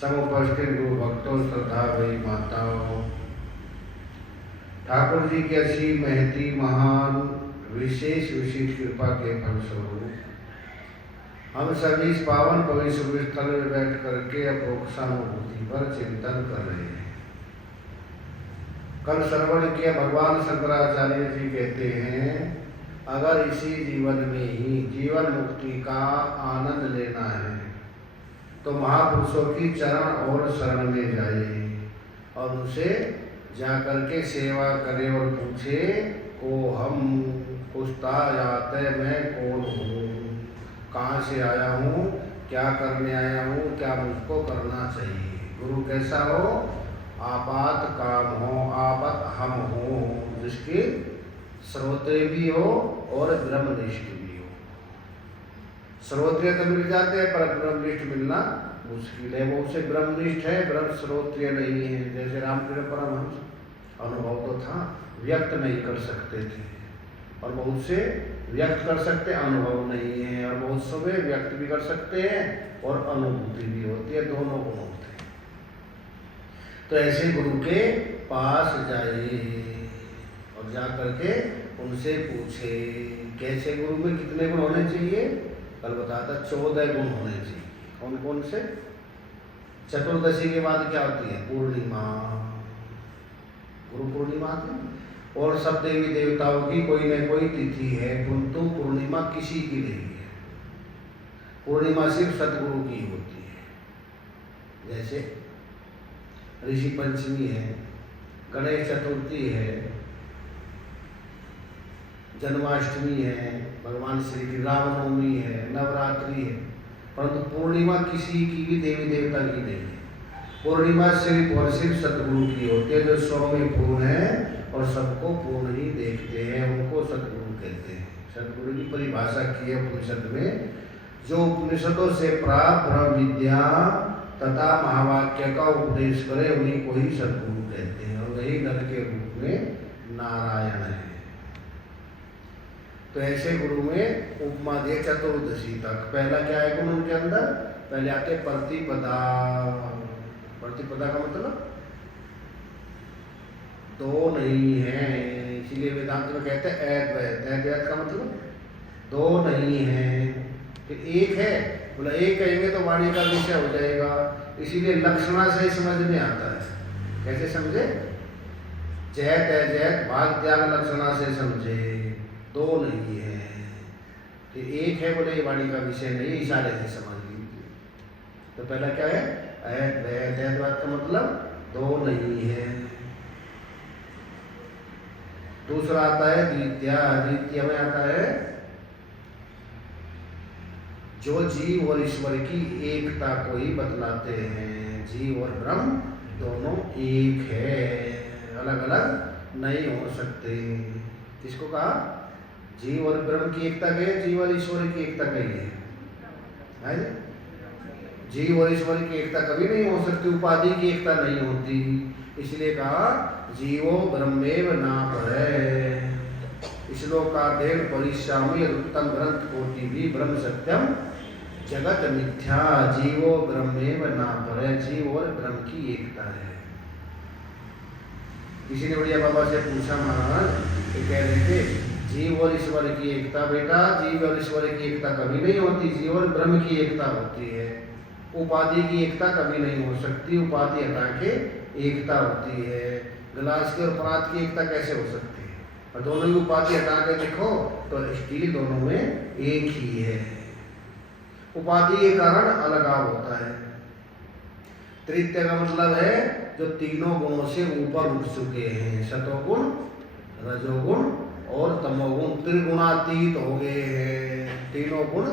समुपस्थित गुरु भक्तों, श्रद्धा भई माताओं, ठाकुर जी की ऐसी महती महान विशेष विशिष्ट कृपा के फलस्वरूप हम सभी इस पावन पवित्र स्थल में बैठ करके अप्रोक्षानुभूति पर चिंतन कर रहे हैं। कल श्रवण किया, भगवान शंकराचार्य जी कहते हैं, अगर इसी जीवन में ही जीवन मुक्ति का आनंद लेना है तो महापुरुषों की चरण और शरण में जाए और उनसे जा करके सेवा करे और पूछे, को हम पूछता जाते मैं कौन हूँ, कहाँ से आया हूँ, क्या करने आया हूँ, क्या मुझको करना चाहिए। गुरु कैसा हो, आपात काम हो, आपत हम हो, जिसके श्रोत्रिय भी हो और ब्रह्मनिष्ठ भी हो। श्रोत्रिय तो मिल जाते हैं पर ब्रह्मनिष्ठ मिलना मुश्किल है। वो उसे ब्रह्मनिष्ठ है, ब्रह्म श्रोत्रिय नहीं है। जैसे रामकृष्ण परमहंस अनुभव तो था, व्यक्त नहीं कर सकते थे, और बहुत से व्यक्त कर सकते, अनुभव नहीं है, और बहुत से व्यक्त भी कर सकते हैं और अनुभूति भी होती है, दोनों गुण होते हैं। तो ऐसे गुरु के पास जाइए और जा करके उनसे पूछे, कैसे गुरु में कितने गुण होने चाहिए। कल बताता 14 गुण होने चाहिए। कौन कौन से? चतुर्दशी के बाद क्या होती है? पूर्णिमा, गुरु पूर्णिमा आती है। और सब देवी देवताओं की कोई न कोई तिथि है, किंतु पूर्णिमा किसी की नहीं है। पूर्णिमा सिर्फ सतगुरु की होती है। जैसे ऋषि पंचमी है, गणेश चतुर्थी है, जन्माष्टमी है, भगवान श्री की रामनवमी है, नवरात्रि है, परंतु पूर्णिमा किसी की भी देवी देवता की नहीं है। पूर्णिमा सिर्फ और सिर्फ सतगुरु की होती है, जो स्वयं पूर्ण है और सबको पूर्ण ही देखते हैं, उनको सतगुरु कहते हैं। सतगुरु की परिभाषा की है उपनिषद में, जो उपनिषदों से प्राप्त ब्रह्म विद्या तथा महावाक्य का उपदेश करे उन्हीं को ही सतगुरु कहते हैं, और वही नर के रूप में नारायण है। तो ऐसे गुरु में उपमा दे चतुर्दशी तक। पहला क्या है गुरु उनके अंदर? पहले आते प्रतिपदा। प्रतिपदा का मतलब दो नहीं है, इसीलिए वेदांत में कहते हैं अद्वैत। अद्वैत का मतलब दो नहीं है, फिर एक है। बोला एक कहेंगे तो वाणी का विषय हो जाएगा, इसीलिए लक्षणा से ही समझ में आता है। कैसे समझे? जैत अजैत भाग त्याग लक्षणा से समझे, दो नहीं है। फिर एक है, बोले वाणी का विषय नहीं, इशारे से समझ लीजिए। तो पहला क्या है? अद्वैत। अद्वैत का मतलब दो नहीं है। दूसरा आता है द्वितीय। द्वितीय में आता है जो जीव और ईश्वर की एकता को ही बतलाते हैं। जीव और ब्रह्म दोनों एक है, अलग अलग नहीं हो सकते। किसको कहा? जीव और ब्रह्म की एकता कही, जीव और ईश्वर की एकता कही है। जीव और ईश्वर की एकता कभी नहीं हो सकती, उपाधि की एकता नहीं होती। इसलिए कहा जीवो ब्रह्मेव ना परे। श्लोकार्धेन परिश्रामी उत्तम ग्रंथ कोटि भी ब्रह्म सत्यम जगत मिथ्या। जीवो ब्रह्मेव ना परे, जीव और ब्रह्म की एकता है। किसी ने बढ़िया बाबा से पूछा, महाराज तो कह रहे थे जीव और ईश्वर की एकता। बेटा जीव और ईश्वर की एकता कभी नहीं होती, जीव और ब्रह्म की एकता होती है। उपाधि की एकता कभी नहीं हो सकती, उपाधि हटा के एकता होती है। गिलास के और परात की एकता कैसे हो सकती है? और दोनों की उपाधि हटा के देखो तो स्टील दोनों में एक ही है। उपाधि के कारण अलगाव होता है। तृतीय का मतलब है जो तीनों गुणों से ऊपर उठ चुके हैं, सतोगुण, रजोगुण और तमोगुण, त्रिगुणातीत हो गए हैं। तीनों गुण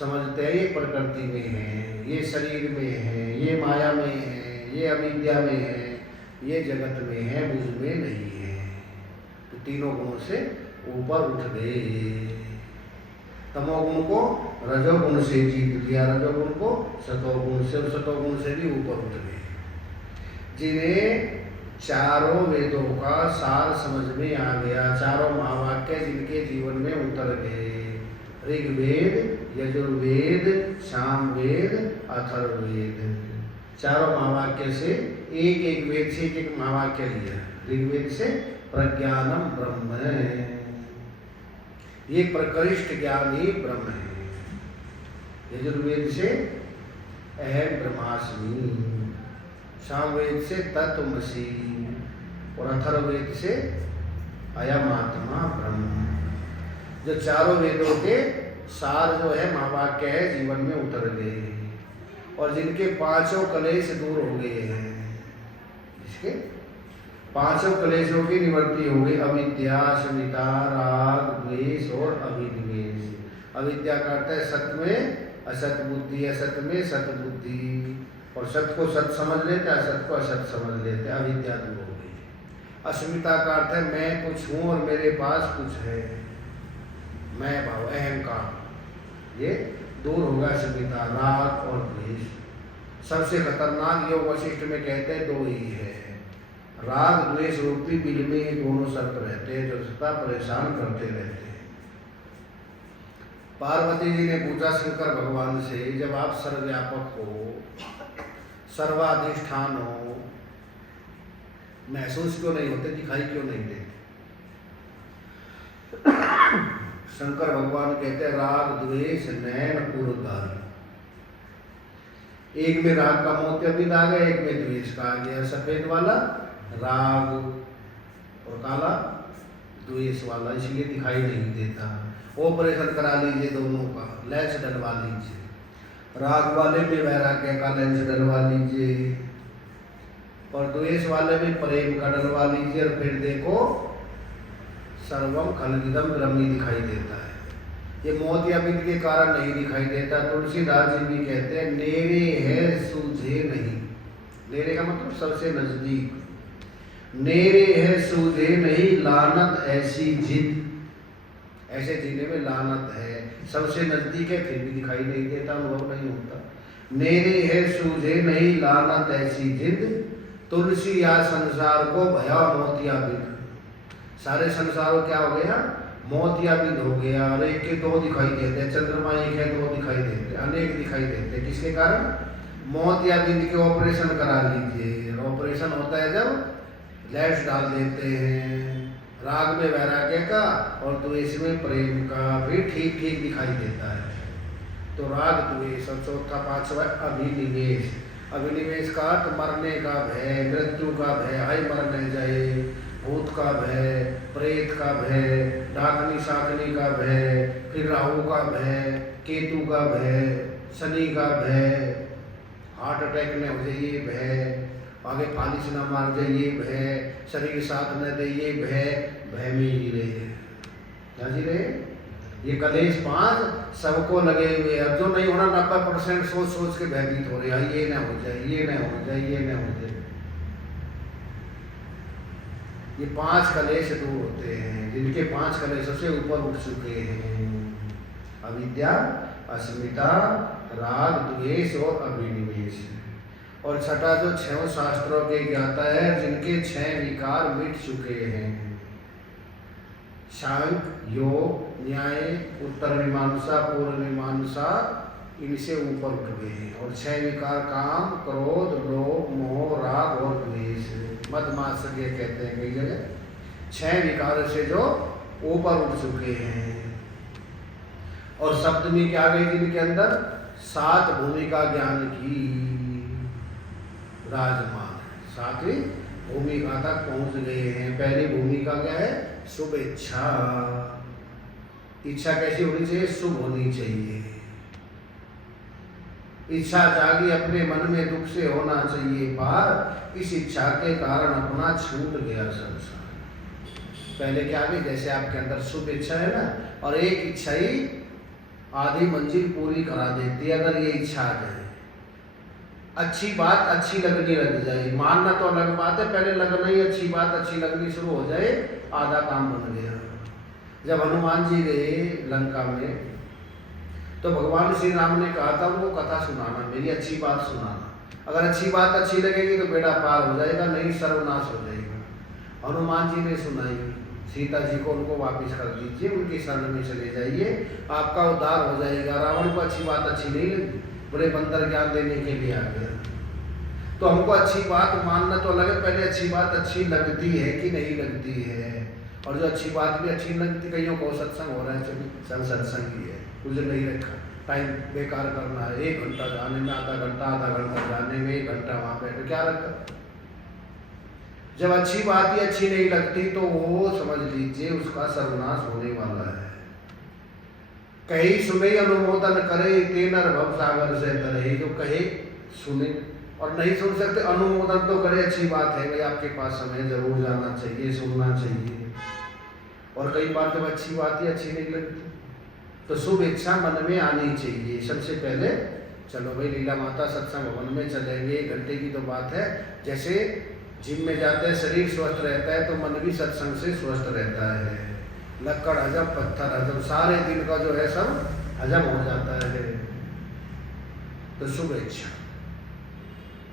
समझते हैं ये प्रकृति में है, ये शरीर में है, ये माया में है, ये अविद्या में है, ये जगत में है, मुझ में नहीं है। तो तीनों गुणों से ऊपर उठ गए। तमोगुण को रजोगुण से जीत लिया, रजोगुण को सतोगुण से, और सतोगुण से भी ऊपर उठ गए। जिन्हें चारों वेदों का सार समझ में आ गया, चारों महावाक्य जिनके जीवन में उतर गए, ऋग्वेद, यजुर्वेद, सामवेद, अथर्ववेद, चारों महावाक्य से एक एक वेद से एक एक महावाक्य लिया। ऋग्वेद से प्रज्ञानम ब्रह्म, ये प्रकृष्ट ज्ञान ही ब्रह्म है। यजुर्वेद से अहम ब्रह्मास्मि, सामवेद से तत्वमसि और अथर्ववेद से अयम आत्मा ब्रह्म। जो चारों वेदों के सार जो है महावाक्य है जीवन में उतर गए, और जिनके पांचों कलेश दूर हो गए हैं, इसके पांचों कलेशों की निवृत्ति हो गई। अविद्या, अस्मिता, राग, द्वेष और अभिनिवेश। अविद्या का अर्थ है सत्य में असत बुद्धि, असत में सत बुद्धि, और सत्य को सत्य समझ लेते, असत को असत समझ लेते, अविद्या दूर हो गई। अस्मिता का अर्थ है मैं कुछ हूँ और मेरे पास कुछ है, मैं भाव अहंकार, ये दूर होगा अस्मिता। राग और द्वेष, सबसे खतरनाक योग वशिष्ठ में कहते हैं दो ही है, राग द्वेष रूपी बिल में ये दोनों सर्प रहते हैं जो सदा परेशान करते रहते हैं। पार्वती जी ने पूछा शंकर भगवान से, जब आप सर्वव्यापक हो, सर्वाधिष्ठान हो, महसूस क्यों नहीं होते, दिखाई क्यों नहीं देते? शंकर भगवान कहते हैं राग द्वेष नैन पुरगार, एक में राग का मोतिया भी दाग है, एक में द्वेष का आ गया, सफेद वाला राग और काला द्वेष वाला, इसलिए दिखाई नहीं देता। ऑपरेशन करा लीजिए दोनों का, लेंस डलवा लीजिए, राग वाले में वैराग्य का लेंस डलवा लीजिए और द्वेष वाले में प्रेम का डलवा लीजिए, और फिर देखो सर्वम खलविदम ब्रह्मी दिखाई देता है। ये मोतियाबिंद के कारण नहीं दिखाई देता। तुलसीदास जी भी कहते हैं नेरे है सूझे नहीं, नेरे का मतलब सबसे नजदीक, नेरे है सूझे नहीं लानत ऐसी जिद, ऐसे जीने में लानत है, सबसे नजदीक है फिर भी दिखाई नहीं देता, अनुभव नहीं होता। नेरे है सूझे नहीं लानत ऐसी जिद, तुलसी या संसार को भया मोतियाबिंद, सारे संसार को क्या हो गया, मोतियाबिंद हो गया। और एक के दो दिखाई देते हैं, चंद्रमा एक है दो दिखाई देते, अनेक दिखाई देते, किसके कारण? मोतियाबिंद के ऑपरेशन करा लीजिए। ऑपरेशन होता है जब लेंस डाल देते हैं, राग में वैराग्य का और द्वेष में प्रेम का, भी ठीक ठीक दिखाई देता है। तो राग द्वेष, और चौथा पांचवा अभिनिवेश। अभिनिवेश का अर्थ मरने का भय, मृत्यु का भय, हाय मर न जाए, भूत का भय, प्रेत का भय, डाकनी शाकनी का भय, फिर राहु का भय, केतु का भय, शनि का भय, हार्ट अटैक न हो जाए ये भय, आगे फालिश न मार जाए ये भय, शरीर साथ न दे ये भय, भय में ही रहे। क्या जी रहे? ये कलेश पांच सबको लगे हुए, अब जो नहीं होना 90% सोच सोच के भयभीत हो रहे हैं, ये ना हो जाए, ये ना हो जाए, ये ना हो जाए। ये पांच कलेश दूर होते हैं, जिनके पांच कलेशों से ऊपर उठ चुके हैं, अविद्या, अस्मिता, राग, द्वेष और अभिनिवेश। और छठा जो छह शास्त्रों के ज्ञाता है, जिनके छह विकार मिट चुके हैं, सांख्य, योग, न्याय, उत्तर मीमांसा, पूर्व मीमांसा, इनसे ऊपर उठ गए हैं। और छह विकार काम, क्रोध, लोभ, मोह, राग और द्वेष, मदमात्सर्य कहते हैं कई जगह। छह विकार से जो ऊपर उठ चुके हैं। और सप्तमी क्या आ गई जिनके अंदर? सात भूमिका ज्ञान की राजमान, सातवीं भूमिका तक पहुंच गए हैं। पहली भूमिका क्या है? शुभ इच्छा। इच्छा कैसी होनी चाहिए? शुभ होनी चाहिए। इच्छा जागी अपने मन में, दुख से होना चाहिए पार, इस इच्छा के कारण अपना छूट गया संसार। पहले क्या भी, जैसे आपके अंदर शुभ इच्छा है ना, और एक इच्छा ही आधी मंजिल पूरी करा देती है। अगर ये इच्छा आ जाए, अच्छी बात अच्छी लगनी लग जाए, मानना तो अलग बात है, पहले लगना ही अच्छी बात अच्छी लगनी शुरू हो जाए, आधा काम बन गया। जब हनुमान जी गए लंका में, तो भगवान श्री राम ने कहा था उनको कथा सुनाना, मेरी अच्छी बात सुनाना, अगर अच्छी बात अच्छी लगेगी तो बेड़ा पार हो जाएगा, नहीं सर्वनाश हो जाएगा। हनुमान जी ने सुनाई, सीता जी को उनको वापस कर दीजिए, उनकी शरण में चले जाइए, आपका उद्धार हो जाएगा। रावण को अच्छी बात अच्छी नहीं लगी, बड़े बंदर ज्ञान देने के लिए आ गया। तो हमको अच्छी बात मानना तो अलग है, पहले अच्छी बात अच्छी लगती है कि नहीं लगती है। और जो अच्छी बात भी अच्छी लगती, कईयों को सत्संग हो रहा है, चल सत्संग ही है, मुझे नहीं रखा, टाइम बेकार करना है, 1 घंटा जाने में, आधा घंटा जाने में, 1 घंटा वहाँ पे, तो क्या रखा। जब अच्छी बात ही अच्छी नहीं लगती तो वो समझ लीजिए उसका सर्वनाश होने वाला है। कही सुने अनुमोदन करे, तेनर भव सागर से तरही। जो कहे सुने और नहीं सुन सकते, अनुमोदन तो करे, अच्छी बात है भाई, आपके पास समय जरूर जाना चाहिए, सुनना चाहिए। और कई बार जब अच्छी बात ही अच्छी नहीं लगती तो शुभ इच्छा मन में आनी चाहिए। सबसे पहले चलो भाई लीला माता सत्संग भवन में चलेंगे, 1 घंटे की तो बात है। जैसे जिम में जाते हैं, शरीर स्वस्थ रहता है तो मन भी सत्संग से स्वस्थ रहता है। लक्कड़ हजम, पत्थर हजम, सारे दिन का जो है सब हजम हो जाता है। तो शुभ इच्छा।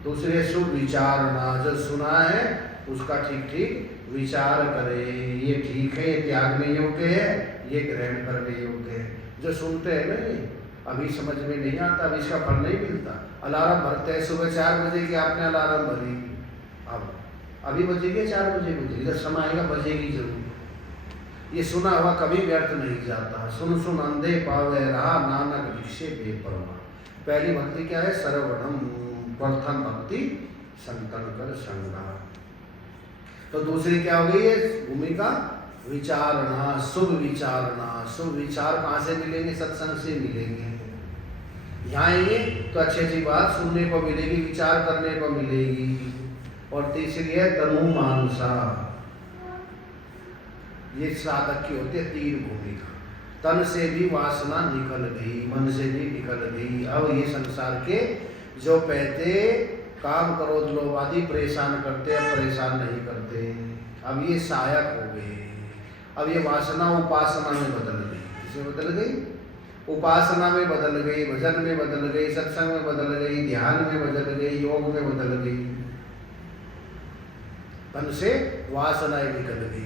दूसरे शुभ विचारना, जो सुना है उसका ठीक ठीक विचार करे, ये ठीक है, ये त्यागने योग्य है, ये ग्रहण करने योग्य है। जो सुनते हैं नहीं, अभी समझ में नहीं आता, अभी इसका फल नहीं मिलता। अलार्म भरते हैं सुबह 4 बजे की, आपने अलार्म भरी, अब अभी बजेगी 4 बजे बजेगी, जब समय आएगा बजेगी जरूर। ये सुना हुआ कभी व्यर्थ नहीं जाता। सुन सुन अंधे पावे रहा, नानक भिक्षे बेपरवाह। पहली भक्ति क्या है? सर्वणम, प्रथम भक्ति संतन कर संगा। तो दूसरी क्या हो गई है भूमिका? विचारना, शुभ विचारना। शुभ विचार कहाँ से मिलेंगे? सत्संग से मिलेंगे। यहाँ आएंगे तो अच्छी अच्छी बात सुनने को मिलेगी, विचार करने को मिलेगी। और तीसरी है तनु मानसा। ये साधक की होती है 3 भूमिका। तन से भी वासना निकल गई, मन से भी निकल गई। अब ये संसार के जो पहते काम क्रोध लोभ आदि परेशान करते हैं, परेशान नहीं करते। अब ये सहायक हो गए। अब ये वासना उपासना में बदल गई। किसमें बदल गई? उपासना में बदल गई, भजन में बदल गई, सत्संग में बदल गई, ध्यान में बदल गई, योग में बदल गई। तन से वासनाएं निकल गई।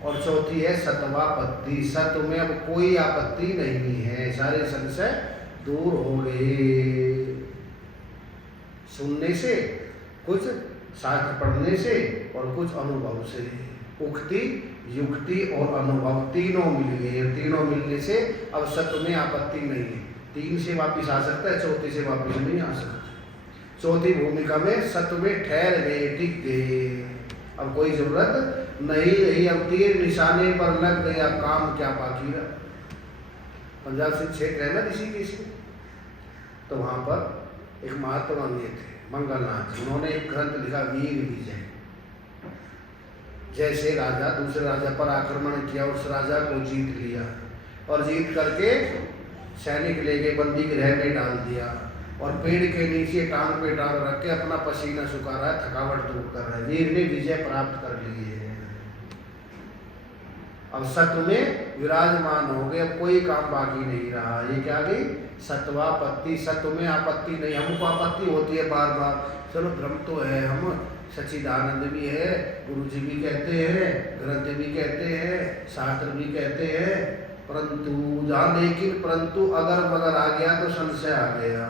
और चौथी है सत्वापत्ति। सत्व में अब कोई आपत्ति नहीं है, सारे संशय दूर हो गए। सुनने से, कुछ शास्त्र पढ़ने से और कुछ अनुभव से। उक्ति, युक्ति और अनुभव तीनों मिल गए। तीनों मिलने से अब सत्व में आपत्ति नहीं है। 3 से वापिस आ सकता है, चौथी से वापिस नहीं आ सकता। चौथी भूमिका में सत्व में ठहर गए, टिक गए। अब कोई जरूरत नहीं रही। अब तीर निशाने पर लग गए, अब काम क्या बाकी रहा। पंजाब सिंह क्षेत्र है ना ऋषिकेश में, तो वहाँ पर एक महात्मा जी थे मंगलनाथ जी। उन्होंने एक ग्रंथ लिखा वीर विजय। जैसे राजा दूसरे राजा पर आक्रमण किया, उस राजा को जीत लिया और जीत करके सैनिक ले गए, बंदी गृह में डाल दिया और पेड़ के नीचे टांग पे टांग रख के अपना पसीना सुखा रहा है, थकावट दूर कर रहा है। वीर ने विजय प्राप्त कर ली है। अब सत्व में विराजमान हो गए, अब कोई काम बाकी नहीं रहा। ये क्या गई? सत्वापत्ति। सत्व में आपत्ति नहीं। हमको आपत्ति होती है बार बार, चलो भ्रम तो है, हम सच्चिदानंद भी है, गुरु जी भी कहते हैं, ग्रंथ भी कहते हैं, शास्त्र भी कहते हैं, परंतु जहाँ लेकिन परंतु अगर मगर आ गया तो संशय आ गया।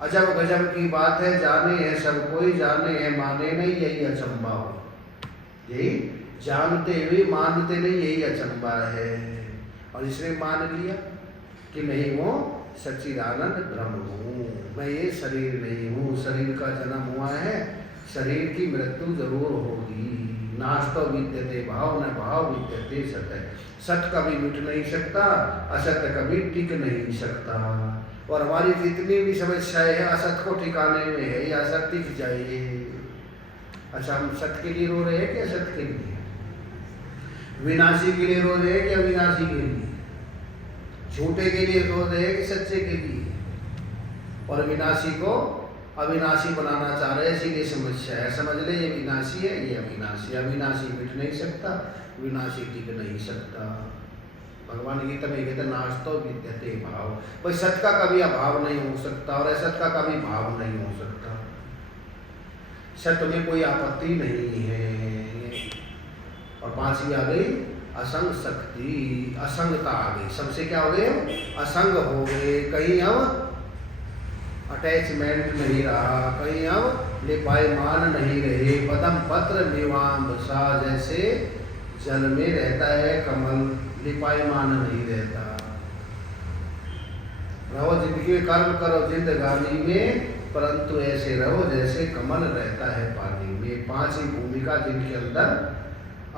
अजब गजब की बात है, जाने है सब कोई, जाने है माने नहीं, यही अचंबा हो। यही जानते हुए मानते नहीं, यही अचंबा है। और इसने मान लिया कि नहीं वो सच्चिदानंद ब्रह्म हूँ, मैं ये शरीर नहीं हूँ। शरीर का जन्म हुआ है, शरीर की मृत्यु जरूर होगी। नास्तो विद्यते भाव, न भाव विद्यते सत्य। सत्य कभी मिट नहीं सकता, असत्य कभी टिक नहीं सकता। और हमारी जितनी भी समस्याएं हैं असत्य को ठिकाने में है, या असत्य टिक जाए। अच्छा, हम सत्य के लिए रो रहे हैं कि असत्य के लिए? विनाशी के लिए रो रहे हैं कि अविनाशी के लिए? झूठे के लिए रो रहे हैं कि सच्चे के लिए? और विनाशी को अविनाशी बनाना चाह रहे हैं, इसीलिए समस्या है। समझ ले, ये विनाशी है, ये अविनाशी। अविनाशी मिट नहीं सकता, विनाशी टिक नहीं सकता। भगवान गीता में कहते नास्तो विद्यते भाव। भाई सत्य का कभी अभाव नहीं हो सकता और असत्य का कभी भाव नहीं हो सकता। सत्य में कोई आपत्ति नहीं है। और 5वीं आ गई असंग शक्ति। असंगता आ गई। सबसे क्या हो गए? असंग हो गए। कहीं हम अटैचमेंट नहीं रहा, कहीं अब लिपायमान नहीं रहे। पदम पत्र निवाम सा, जैसे जल में रहता है कमल, लिपायमान नहीं रहता। रहो जिंदगी में, कर्म करो जिंदगानी में, परंतु ऐसे रहो जैसे कमल रहता है पानी में। 5 ही भूमिका जिनके अंदर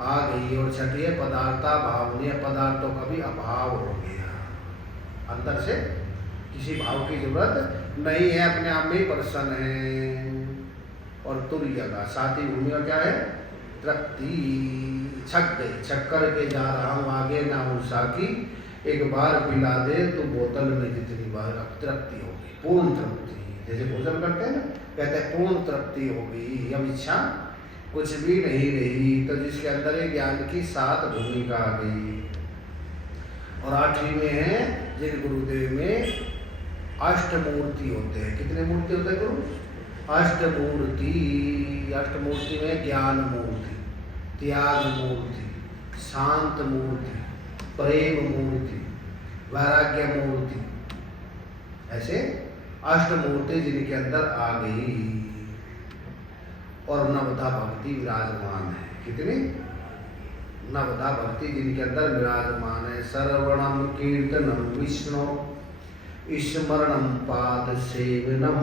आ गई। और छठी है पदार्था भावनीय, पदार्थों का भी अभाव हो गया, अंदर से किसी भाव की जरूरत नहीं है, अपने आप में ही प्रसन्न है। और तुल्य का 7वीं भूमिका क्या है? तृप्ति। छक गई, छक कर के जा रहा हूँ आगे ना हूँ साकी, एक बार पिला दे तो बोतल में जितनी बार, अब तृप्ति हो गई, पूर्ण तृप्ति। जैसे भोजन करते हैं ना, कहते हैं पूर्ण तृप्ति हो गई, अब इच्छा कुछ भी नहीं रही। तो जिसके अंदर एक ज्ञान की 7 भूमिका आ गई। और 8वीं में है जिन गुरुदेव में अष्टमूर्ति होते हैं। कितने मूर्ति होते हैं गुरु? अष्टमूर्ति। अष्टमूर्ति में ज्ञान मूर्ति, त्याग मूर्ति, शांत मूर्ति, प्रेम मूर्ति, वैराग्य मूर्ति, ऐसे अष्टमूर्ति जिनके अंदर आ गई। और नवधा भक्ति विराजमान है। कितनी? नवधा भक्ति जिनके अंदर विराजमान है। श्रवणम कीर्तनम विष्णु, स्मरणम पाद सेवनम,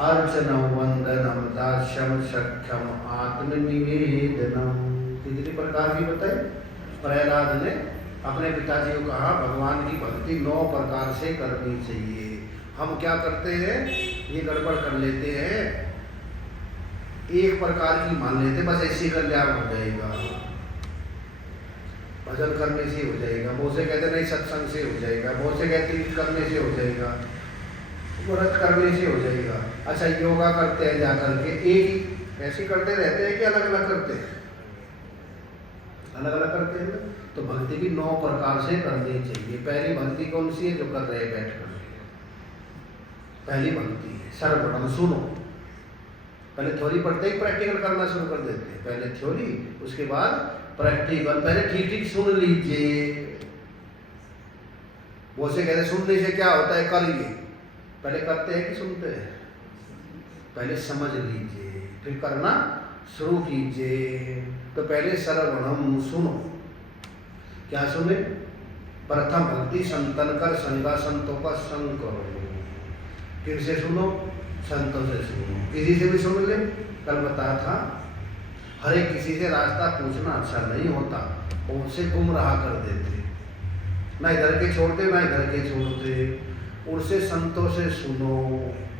अर्चनम वंदनम दास्यम सख्यम आत्मनिवेदनम। कितनी प्रकार की बताए? प्रहलाद ने अपने पिताजी को कहा भगवान की भक्ति 9 प्रकार से करनी चाहिए। हम क्या करते हैं, ये गड़बड़ कर लेते हैं, एक प्रकार की मान लेते, बस ऐसी कल्याण हो जाएगा, भजन करने से हो जाएगा, बहुत से कहते नहीं सत्संग से हो जाएगा, बहुत से कहते तीर्थ करने से हो जाएगा, व्रत करने से हो जाएगा। अच्छा योगा करते हैं जाकर के, एक ही ऐसे करते रहते हैं कि अलग अलग करते हैं? अलग अलग करते हैं। तो भक्ति भी 9 प्रकार से करनी चाहिए। पहली भक्ति कौन सी है? जो कर रहे हैं बैठ कर, पहली भक्ति है सर्वप्रथम सुनो। पहले थ्योरी पढ़ते ही प्रैक्टिकल करना शुरू कर देते हैं। पहले थ्योरी, उसके बाद प्रैक्टिकल। पहले ठीक ठीक सुन लीजिए। वो से कहते सुनने से क्या होता है, करिए। पहले करते हैं कि सुनते हैं? पहले समझ लीजिए, फिर करना शुरू कीजिए। तो पहले सर्वप्रथम सुनो। क्या सुने? प्रथम भक्ति संतन कर संगा, संतों का संग करो। किनसे सुनो? संतों से सुनो। किसी से भी सुन ले। कल बताया था हर एक किसी से रास्ता पूछना अच्छा नहीं होता, उनसे गुमराह कर देते, ना इधर के छोड़ते ना इधर के छोड़ते। उनसे संतों से सुनो,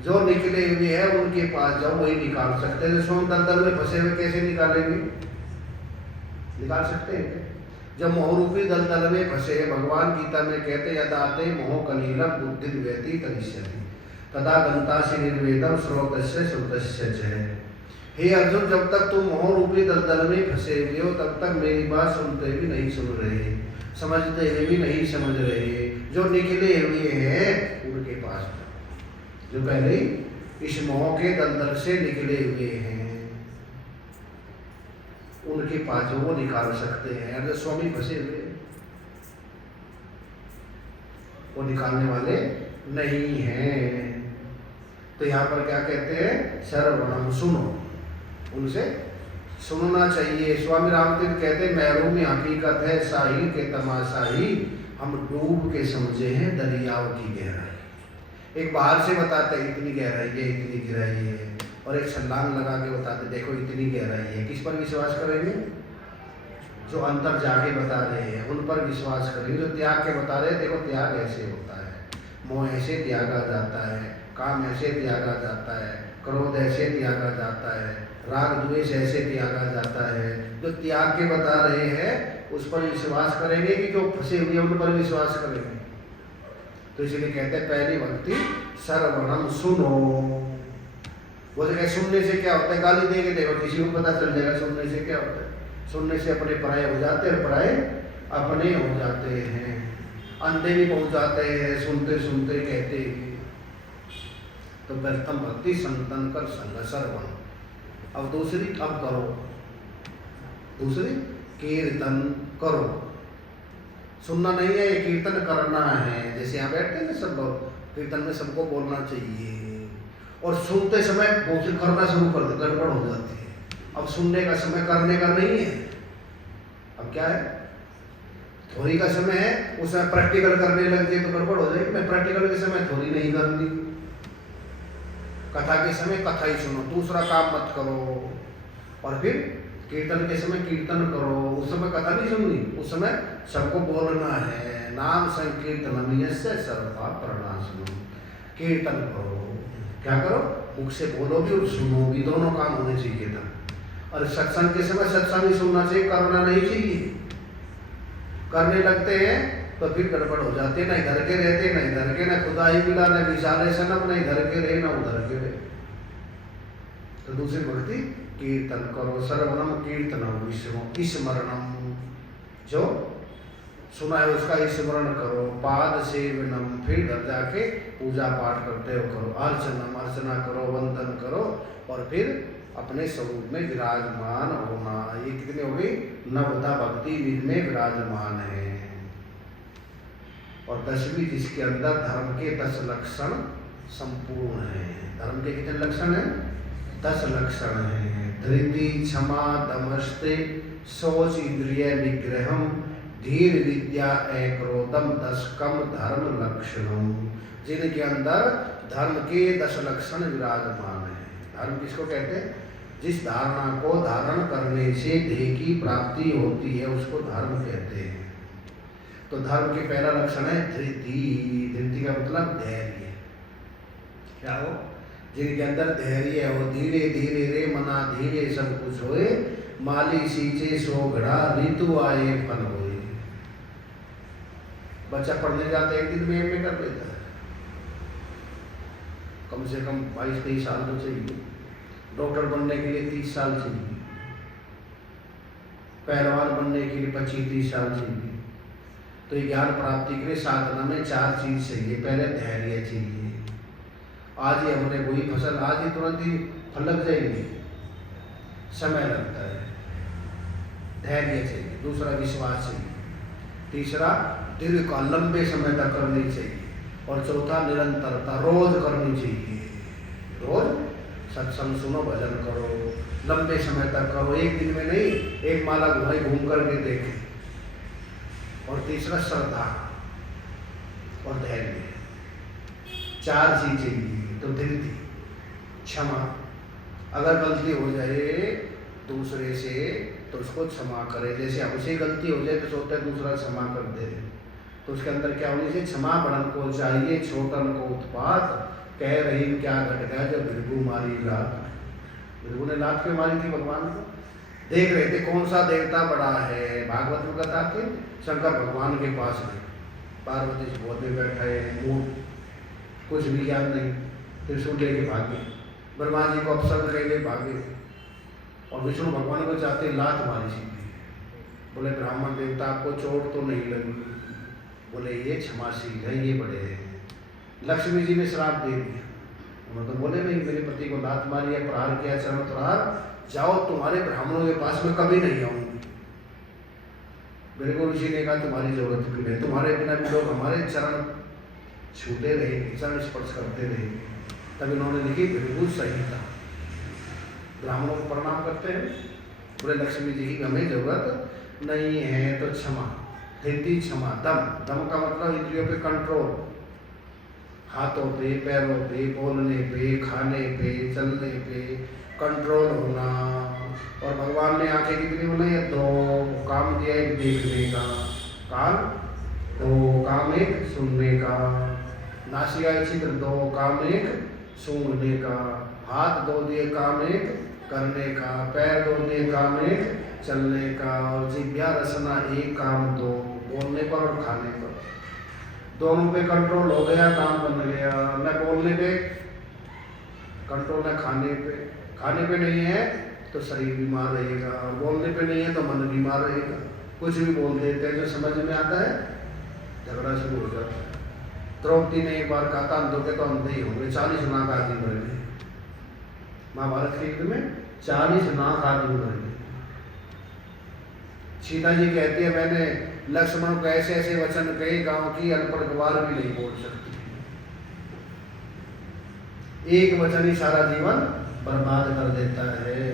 जो निकले हुए हैं उनके पास जाओ, वही निकाल सकते हैं। जैसे दलदल में फंसे हुए कैसे निकालेंगे? निकाल सकते हैं? जब मोहरूपी दलदल में फंसे, भगवान गीता में कहते यदाते मोह कलीलम बुद्धि व्यति तनिष्यति तदा दंतासी निर्वेदम श्रोतस्य श्रुतस्य च। हे अर्जुन, जब तक तुम मोह रूपी दलदल में फंसे हुए हो तब तक मेरी बात सुनते भी नहीं सुन रहे, समझते हुए भी नहीं समझ रहे। जो निकले हुए हैं उनके पास, जो पहले इस मोह के दलदल से निकले हुए हैं, उनके पास जो वो निकाल सकते हैं। अगर स्वामी फंसे हुए, वो निकालने वाले नहीं हैं। तो यहाँ पर क्या कहते हैं? सर्वप्रथम सुनो, उनसे सुनना चाहिए। स्वामी रामतीर्थ कहते हैं महरूमी हकीकत है साहिल के तमाशाही, हम डूब के समझे हैं दरियाओं की गहराई। एक बाहर से बताते हैं इतनी गहराई है, इतनी गहराई है, और एक छलांग लगा के बताते देखो इतनी गहराई है। किस पर विश्वास करेंगे? जो अंतर जाके बता रहे हैं उन पर विश्वास करेंगे। जो त्याग के बता रहे हैं, देखो त्याग ऐसे होता है, मोह ऐसे त्यागा जाता है, काम ऐसे त्यागा जाता है, क्रोध ऐसे त्यागा जाता है, राग द्वेष ऐसे त्यागा जाता है। जो त्याग के बता रहे हैं उस पर विश्वास करेंगे कि जो फंसे हुए उन पर विश्वास करेंगे। तो इसलिए कहते हैं पहली भक्ति सर्वप्रथम सुनो। वो तो सुनने से क्या होता है? गाली देंगे, देखो किसी को पता चल जाएगा सुनने से क्या होता है। सुनने से अपने पराये हो जाते हैं, पराये अपने हो जाते हैं, अंधे भी पहुंच जाते हैं सुनते सुनते कहते हैं। तो प्रथम भक्ति संतन कर संग सर्वम। अब दूसरी, अब करो दूसरी, कीर्तन करो। सुनना नहीं है, ये कीर्तन करना है। जैसे यहाँ बैठते हैं ना सब लोग, कीर्तन में सबको बोलना चाहिए, और सुनते समय बहुत करना शुरू कर दे, गड़बड़ हो जाती है। अब सुनने का समय करने का नहीं है, अब क्या है, थ्योरी का समय है, उसमें प्रैक्टिकल करने लग जाए तो गड़बड़ हो जाएगी। मैं प्रैक्टिकल के समय थ्योरी नहीं करनी, कथा के समय कथा ही सुनो, दूसरा काम मत करो। और फिर कीर्तन के समय कीर्तन करो, उस समय कथा नहीं सुननी, उस समय सबको बोलना है, नाम संकीर्तनम यस्य सर्वपाप प्रणाशनम। कीर्तन करो, क्या करो, मुख से बोलो भी और सुनो भी, दोनों काम होने चाहिए था। और सत्संग के समय सत्संग ही सुनना चाहिए, करना नहीं चाहिए। करने लगते हैं तो फिर गड़बड़ हो जाती है, ना इधर के रहते ना इधर के, ना खुदा ही मिला ना विशाले सनम, ना इधर के रहे ना उधर के रहे। तो दूसरी भक्ति कीर्तन करो, सर्वनम कीर्तनम विष्णु स्मरणम, जो सुना है उसका स्मरण करो, पाद सेवनम, फिर घर जाके पूजा पाठ करते हो करो, अर्चनम, अर्चना करो, वंदन करो, और फिर अपने स्वरूप में विराजमान होना। ये कितने हो गई, नवदा भक्ति विध में विराजमान है। और 10वीं जिसके अंदर धर्म के 10 लक्षण संपूर्ण है। धर्म के कितने लक्षण हैं, 10 लक्षण हैं। धृति, क्षमा, दमस्ते, शौच, इंद्रिय निग्रहम, धीर, विद्या, क्रोधम, 10 कम धर्म लक्षणम, जिनके अंदर धर्म के 10 लक्षण विराजमान है। धर्म किसको कहते हैं, जिस धारणा को धारण करने से देह की प्राप्ति होती है उसको धर्म कहते हैं। तो धर्म के पहला लक्षण है धृति। धृति का मतलब धैर्य। क्या हो, जिनके अंदर धैर्य हो, धीरे धीरे रे मना धीरे सब कुछ होए, माली सींचे सो घड़ा, ऋतु आए फल होए। बच्चा पढ़ने जाते एक दिन में एमए कर लेता है, कम से कम 22-23 साल तो चाहिए। डॉक्टर बनने के लिए 30 साल चाहिए, पहलवान बनने के लिए 25-30 साल चाहिए। तो ये ज्ञान प्राप्ति के लिए साधना में 4 चीज चाहिए। पहले धैर्य चाहिए, आज ही हमने वही फसल, आज ही तुरंत ही फल लग जाएंगे, समय लगता है। धैर्य चाहिए। दूसरा विश्वास चाहिए। तीसरा दीर्घकाल लंबे समय तक करनी चाहिए। और चौथा निरंतरता, रोज करनी चाहिए। रोज सत्संग सुनो, भजन करो, लंबे समय तक करो, एक दिन में नहीं, एक माला घुमाई घूम करके देखें। और तीसरा श्रद्धा और धैर्य, 4 चीज चाहिए। तो धृति, क्षमा, अगर गलती हो जाए दूसरे से तो उसको क्षमा करे। जैसे हमसे गलती हो जाए तो सोचते हैं दूसरा क्षमा कर दे, तो उसके अंदर क्या होनी चाहिए, क्षमा बड़न को चाहिए, छोटन को उत्पात, कह रही क्या घट गया जब भृगु मारी लात। भृगु ने लात क्यों मारी थी भगवान को, देख रहे थे कौन सा देवता बड़ा है। भागवत में कथा के शंकर भगवान के पास में पार्वती जी गोद में बैठा है, मुंह कुछ भी याद नहीं, त्रिशूल लेके भागे, ब्रह्मा जी को अपशब्द लेके भागे, और विष्णु भगवान को चाहते लात मारी सीधी। बोले ब्राह्मण देवता आपको चोट तो नहीं लगी, बोले ये क्षमाशील है, ये बड़े हैं। लक्ष्मी जी ने श्राप दे दिया, उन्होंने तो बोले नहीं, मेरे पति को लात मारी है, प्रहार किया, चरण प्रहार, जाओ तुम्हारे ब्राह्मणों के पास में कभी नहीं आऊंगी। मेरे को ऋषि ने कहा तुम्हारी जरूरत क्यों है, तुम्हारे बिना भी लोग हमारे चरण छूते रहेंगे, चरण स्पर्श करते रहेंगे। तब इन्होंने लिखी बिल्कुल सही था, ब्राह्मणों को प्रणाम करते हैं। बोले लक्ष्मी जी की हमें जरूरत नहीं है। तो क्षमा, धृति, क्षमा, दम, दम का मतलब इंद्रियों पे कंट्रोल, हाथों पे, पैरों पे, बोलने पे, खाने पे, चलने पे कंट्रोल होना। और भगवान ने आंखें कितनी बनाई है, 2, काम दिया एक देखने का, कान 2, काम एक सुनने का, नासिका छिद्र 2, काम एक सूंघने का, हाथ 2 दिए, काम एक करने का, पैर 2 दिए, काम एक चलने का, और जिह्वा रसना 1, काम 2, बोलने पर और खाने पर। दोनों पे कंट्रोल हो गया, काम बन गया। न बोलने पे कंट्रोल, न खाने पे। खाने पे नहीं है तो शरीर बीमार रहेगा, बोलने पे नहीं है तो मन बीमार रहेगा। कुछ भी बोल देते हैं, जो समझ में आता है झगड़ा शुरू हो जाता है। द्रौपदी ने एक बार कहा था अंधों के तो अंधे ही होंगे, 40 नाक आदमी मर गए। महाभारत के युद्ध में 40 नाक आदमी मर गए। सीता जी कहती है मैंने लक्ष्मण को ऐसे ऐसे वचन कहे, गांव की अनपढ़ गवार भी नहीं बोल सकती। एक वचन ही सारा जीवन बर्बाद कर देता है।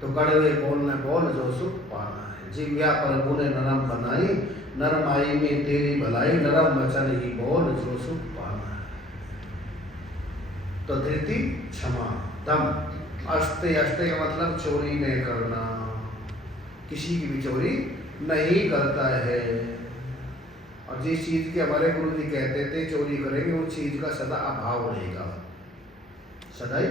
तो कड़वे बोल न बोल जो सुख पाना है, जिव्या पर गुने नरम बनाई, नरमाई में तेरी भलाई, नरम वचन ही बोल जो सुख पाना है। तो धृति क्षमा, दम, अस्ते, अस्ते का मतलब चोरी नहीं करना, किसी की भी चोरी नहीं करता है। और जिस चीज के हमारे गुरु जी कहते थे चोरी करेंगे उस चीज का सदा अभाव रहेगा, सदा ही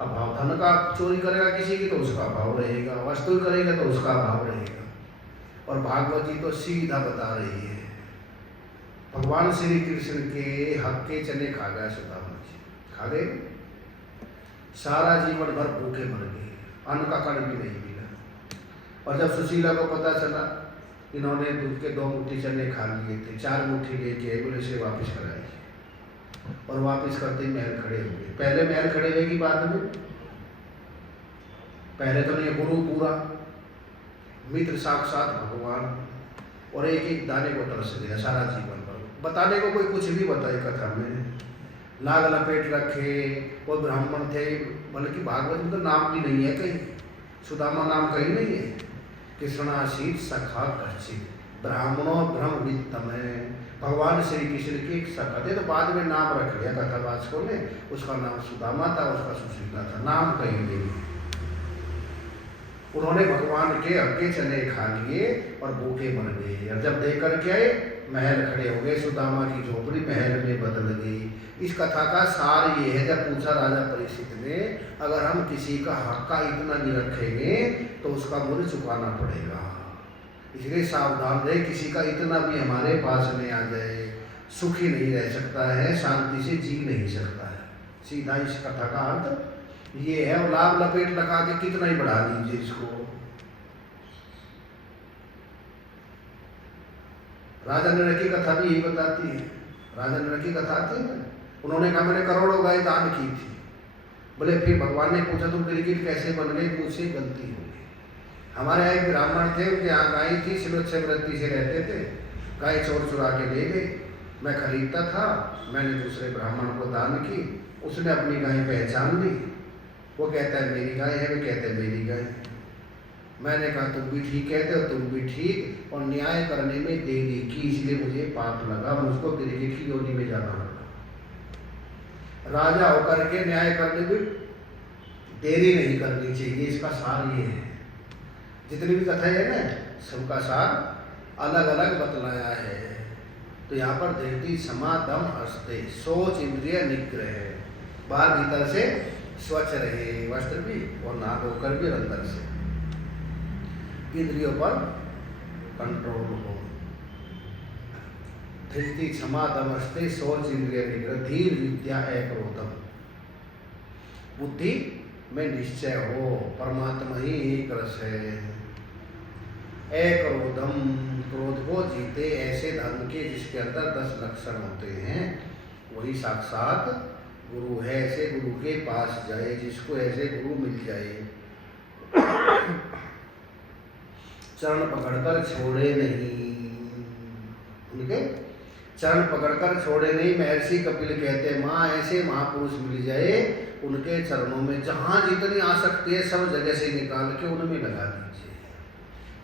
अभाव। धन का चोरी करेगा किसी की तो उसका अभाव रहेगा, वस्तु करेगा तो उसका अभाव रहेगा। और भागवत जी तो सीधा बता रही है, भगवान श्री कृष्ण के हक के चने खा गया सुदामा जी, खा गए, सारा जीवन भर भूखे मर गए, अन्न का कण भी नहीं मिला। और जब सुशीला को पता चला इन्होंने दूध के 2 मुट्ठी चने खा लिए थे, 4 मुट्ठी लेके बोले से वापस कराई, और वापस करते ही महल खड़े हो गए। पहले महल खड़े हुए की बात में, पहले तो नहीं, गुरु पूरा मित्र साक्षात भगवान, और एक एक दाने को तरस दिया सारा जीवन पर। बताने को कोई कुछ भी बताए कथा में, लाग लपेट रखे, वो ब्राह्मण थे, बल्कि भागवत में तो नाम भी नहीं है कहीं, सुदामा नाम कहीं नहीं है। कृष्णाशीत सखा कच्चित, ब्राह्मणों ब्रह्म वित्तम है, भगवान श्री कृष्ण के एक सखा थे, तो बाद में नाम रख लिया कथावाचकों ने, उसका नाम सुदामा था, उसका सुशीला था, नाम कहीं नहीं। उन्होंने भगवान के अग्गे चने खा लिए और भूखे मर गए। और जब देख करके आए महल खड़े हो गए, सुदामा की झोपड़ी महल में बदल गई। इस कथा का सार ये है, जब पूछा राजा परीक्षित ने, अगर हम किसी का हक का इतना नहीं रखेंगे तो उसका मूल्य चुकाना पड़ेगा, इसलिए सावधान रहे, किसी का इतना भी हमारे पास नहीं आ जाए, सुखी नहीं रह सकता है, शांति से जी नहीं सकता है। सीधा इस कथा का अर्थ ये है। और लाभ लपेट लगा के कितना ही बढ़ा लीजिए इसको। राजा नरक की कथा भी यही बताती है, राजा नरक की कथा आती है, उन्होंने कहा मैंने करोड़ों गाय दान की थी। बोले फिर भगवान ने पूछा तुम गिरगिट कैसे बन गए? मुझसे गलती हो गई। हमारे यहाँ एक ब्राह्मण थे, उनके यहाँ गाय थी, सुरक्षा वृत्ति से रहते थे, गाय चोर चुरा के ले गए, मैं खरीदता था, मैंने दूसरे ब्राह्मण को दान की, उसने अपनी गाय पहचान ली, वो कहता है मेरी गाय है, वे कहते हैं मेरी गाय। मैंने कहा तुम भी ठीक कहते हो, तुम भी ठीक, और न्याय करने में देरी की, इसलिए मुझे पाप लगा, मुझको गिरगिट की योनि में जाना पड़ा। राजा होकर के न्याय करने में देरी नहीं करनी चाहिए, इसका सार ये है। जितनी भी कथाएं है ना, सबका सार अलग अलग बतलाया है। तो यहाँ पर धृति क्षमा दम हस्ते, सोच इंद्रिय निग्रह है, बाहर भीतर से स्वच्छ रहे, वस्त्र भी और नहा धोकर भी, अंदर से इंद्रियों पर कंट्रोल हो। धृति क्षमा दम हस्ते, सोच इंद्रिय निग्रह, धीर विद्या अक्रोधम, बुद्धि में निश्चय हो, परमात्मा ही एक रस है। अक्रोधम, क्रोध को जीते, ऐसे धर्म के जिसके अंदर 10 लक्षण होते हैं, वही साक्षात गुरु है। ऐसे गुरु के पास जाए, जिसको ऐसे गुरु मिल जाए, चरण पकड़कर छोड़े नहीं, उनके चरण पकड़कर छोड़े नहीं। महर्षि कपिल कहते हैं माँ ऐसे महापुरुष मिल जाए, उनके चरणों में जहाँ जितनी आसक्ति है सब जगह से निकाल के उनमें लगा दीजिए।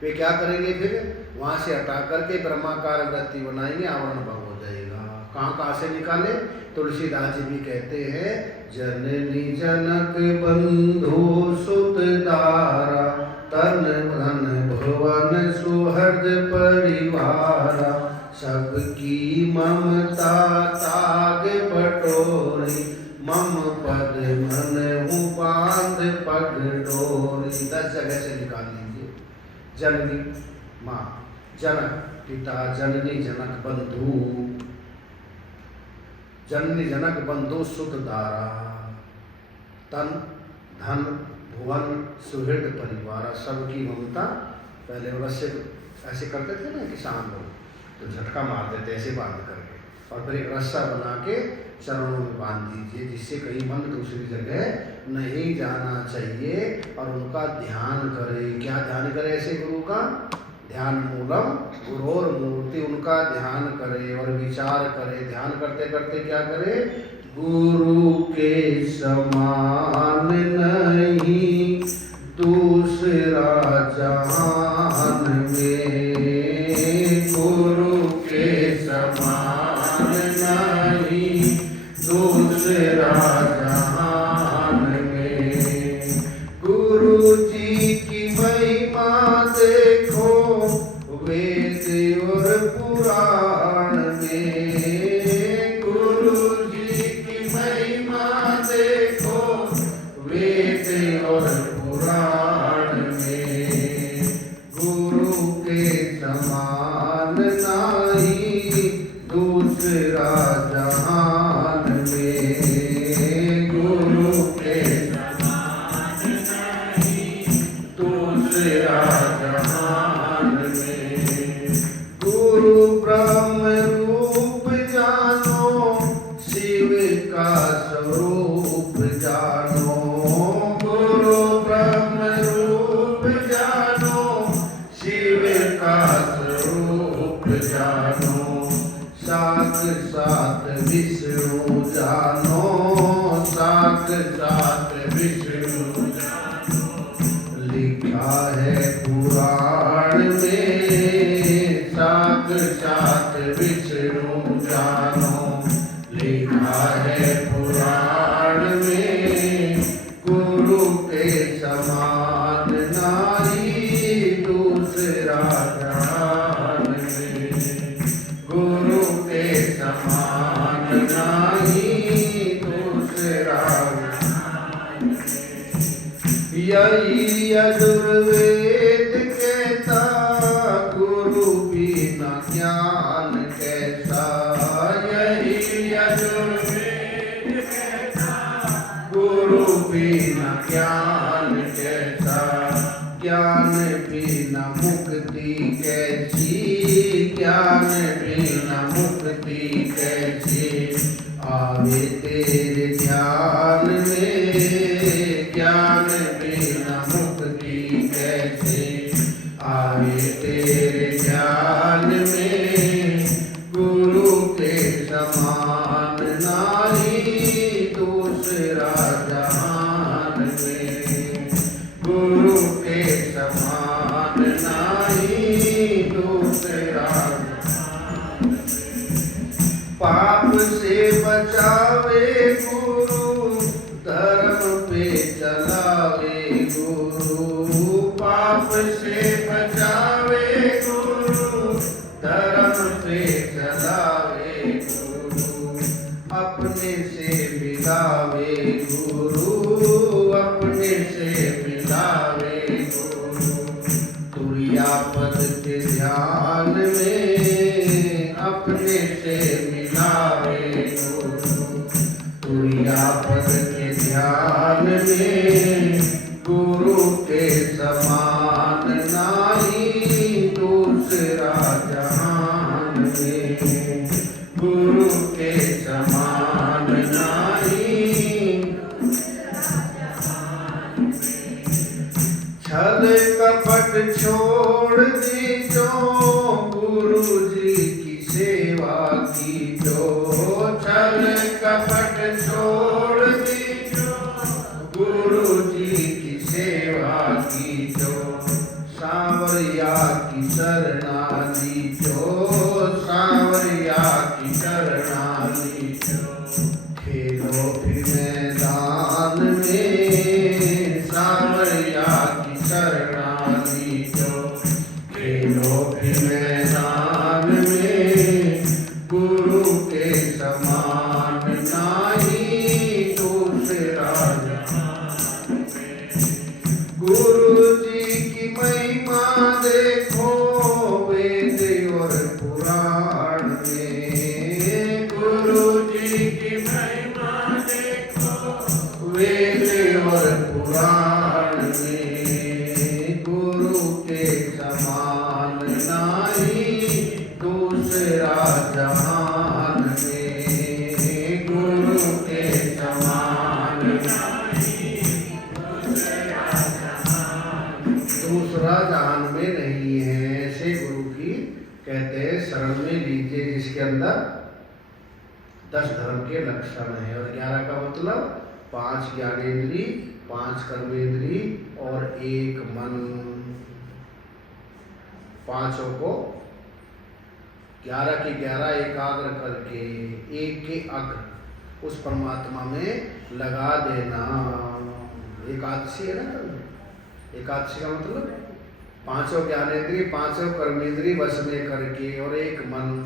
वे क्या करेंगे फिर? वहाँ से हटा करके ब्रह्माकार वृत्ति बनाएंगे, आवरण भंग हो जाएगा। कहाँ से निकाले? तुलसीदास जी भी कहते हैं जननी जनक बंधु सुत दारा, तन धन भुवन सुहृद परिवारा, सबकी ममता ताग बटोरी, मम पद मन बांध पग डोरी। 10 जगह से निकाल लीजिए। जननी माँ, जनक पिता, जननी जनक बंधु, जननी जनक बंधु सुत दारा, तन धन भुवन सुहृद परिवार, सबकी ममता। पहले रस्से ऐसे करते थे ना किसान लोग, तो झटका मार देते ऐसे बांध करके, और फिर एक रस्सा बना के चरणों में बांध दीजिए, जिससे कहीं मन दूसरी जगह नहीं जाना चाहिए। और उनका ध्यान करें। क्या ध्यान करें ऐसे गुरु का? ध्यान मूलम गुरोर मूर्ति, उनका ध्यान करें और विचार करें। ध्यान करते करते क्या करें? गुरु के समान नहीं दूसरा जहान में, गुरु के समान नहीं दूसरा जहान में। गुरु जी की महिमा देखो वेद और पुराण में, गुरु जी की महिमा देखो वेद और पुराण में। गुरु के समान नहीं दूसरा जहान में, गुरु के समान नहीं दूसरा जहान में। गुरु ब्रह्म रूप जानो शिव का स्वरूप जानो, गुरु ब्रह्म रूप जानो शिव का स्वरूप जानो। साथ साथ विष्णु जानो, साथ साथ विष्णु जानो। लिखा है पुराण में साथ साथ विष्णु जानो, लिखा है पुराण में। गुरु के समान नहीं दूसरा जहान में, गुरु के समान नहीं दूसरा जहान में। यही यजुर्वेद कहता गुरु बिना ज्ञान कैसा, यही यजुर्वेद कहता गुरु बिना ज्ञान कैसा। ज्ञान बिना मुक्ति कैसी, ज्ञान बिना मुक्ति कैसी। आवे तेरे ध्यान में ज्ञान बिना मुक्ति कैसे, आवे तेरे ध्यान में। गुरु के समान नहीं दूसरा जहान में, गुरु के समान नहीं दूसरा जहान में। पाप से बचावे गुरु धर्म पे चलावे गुरु, पाप से बचावे गुरु धर्म पे चलावे गुरु। अपने से मिलावे गुरु, अपने से मिलावे गुरु। तुरियापद के ध्यान में अपने से मिलावे गुरु, तुरियापद के ध्यान में। गुरु के समान नहीं दूसरा जहान में, गुरु के समान नहीं। छल कपट छोड़ दीजो गुरु जी की सेवा कीजो, छल कपट छोड़ दीजो गुरु जी की सेवा कीजो। सांवरिया की शरणा लीजो, सांवरिया की शरणा लीजो। खेलो फिर मैदान में सांवरिया की शरणा लीजो, खेलो फिर मैदान में। गुरु के समान नहीं दूसरा जहान में। गुरु जी की महिमा देखो वेद और पुराण में, गुरु जी की महिमा देखो वेद और पुराण में। गुरु के समान नहीं दूसरा जहान में, गुरु के समान नहीं दूसरा जहान में नहीं है। ऐसे गुरु की कहते हैं शरण में लीजिए जिसके अंदर 10 धर्म के लक्षण है। और 11 का मतलब 5 ज्ञानेंद्री, 5 कर्मेंद्री और 1 मन। पांचों को 11 के 11 एकाग्र करके एक के अग्र उस परमात्मा में लगा देना। एकादशी है ना, एकादशी का मतलब 5 ज्ञानेंद्रिय, 5 कर्मेंद्रिय वश में करके और 1 मन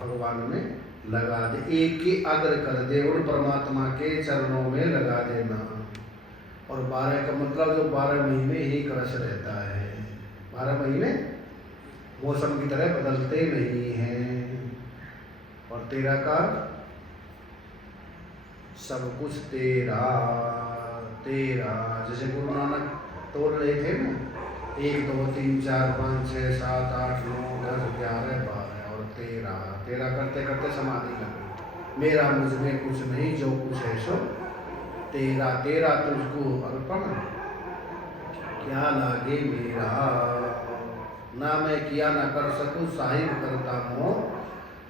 भगवान में लगा दे, एक के अग्र कर दे, उन परमात्मा के चरणों में लगा देना। और 12 का मतलब जो 12 महीने ही रस रहता है, 12 महीने मौसम की तरह बदलते नहीं हैं। और 13 का सब कुछ तेरा तेरा, जैसे गुरु नानक तोड़ रहे थे ना, 1 2 3 4 5 6 7 8 9 10 11 12 और 13 करते करते समाधि लगी। मेरा मुझ में कुछ नहीं, जो कुछ है सो तेरा, तेरा तुझको अर्पण क्या लागे मेरा। ना मैं किया ना कर सकूं, साहिब करता मोह,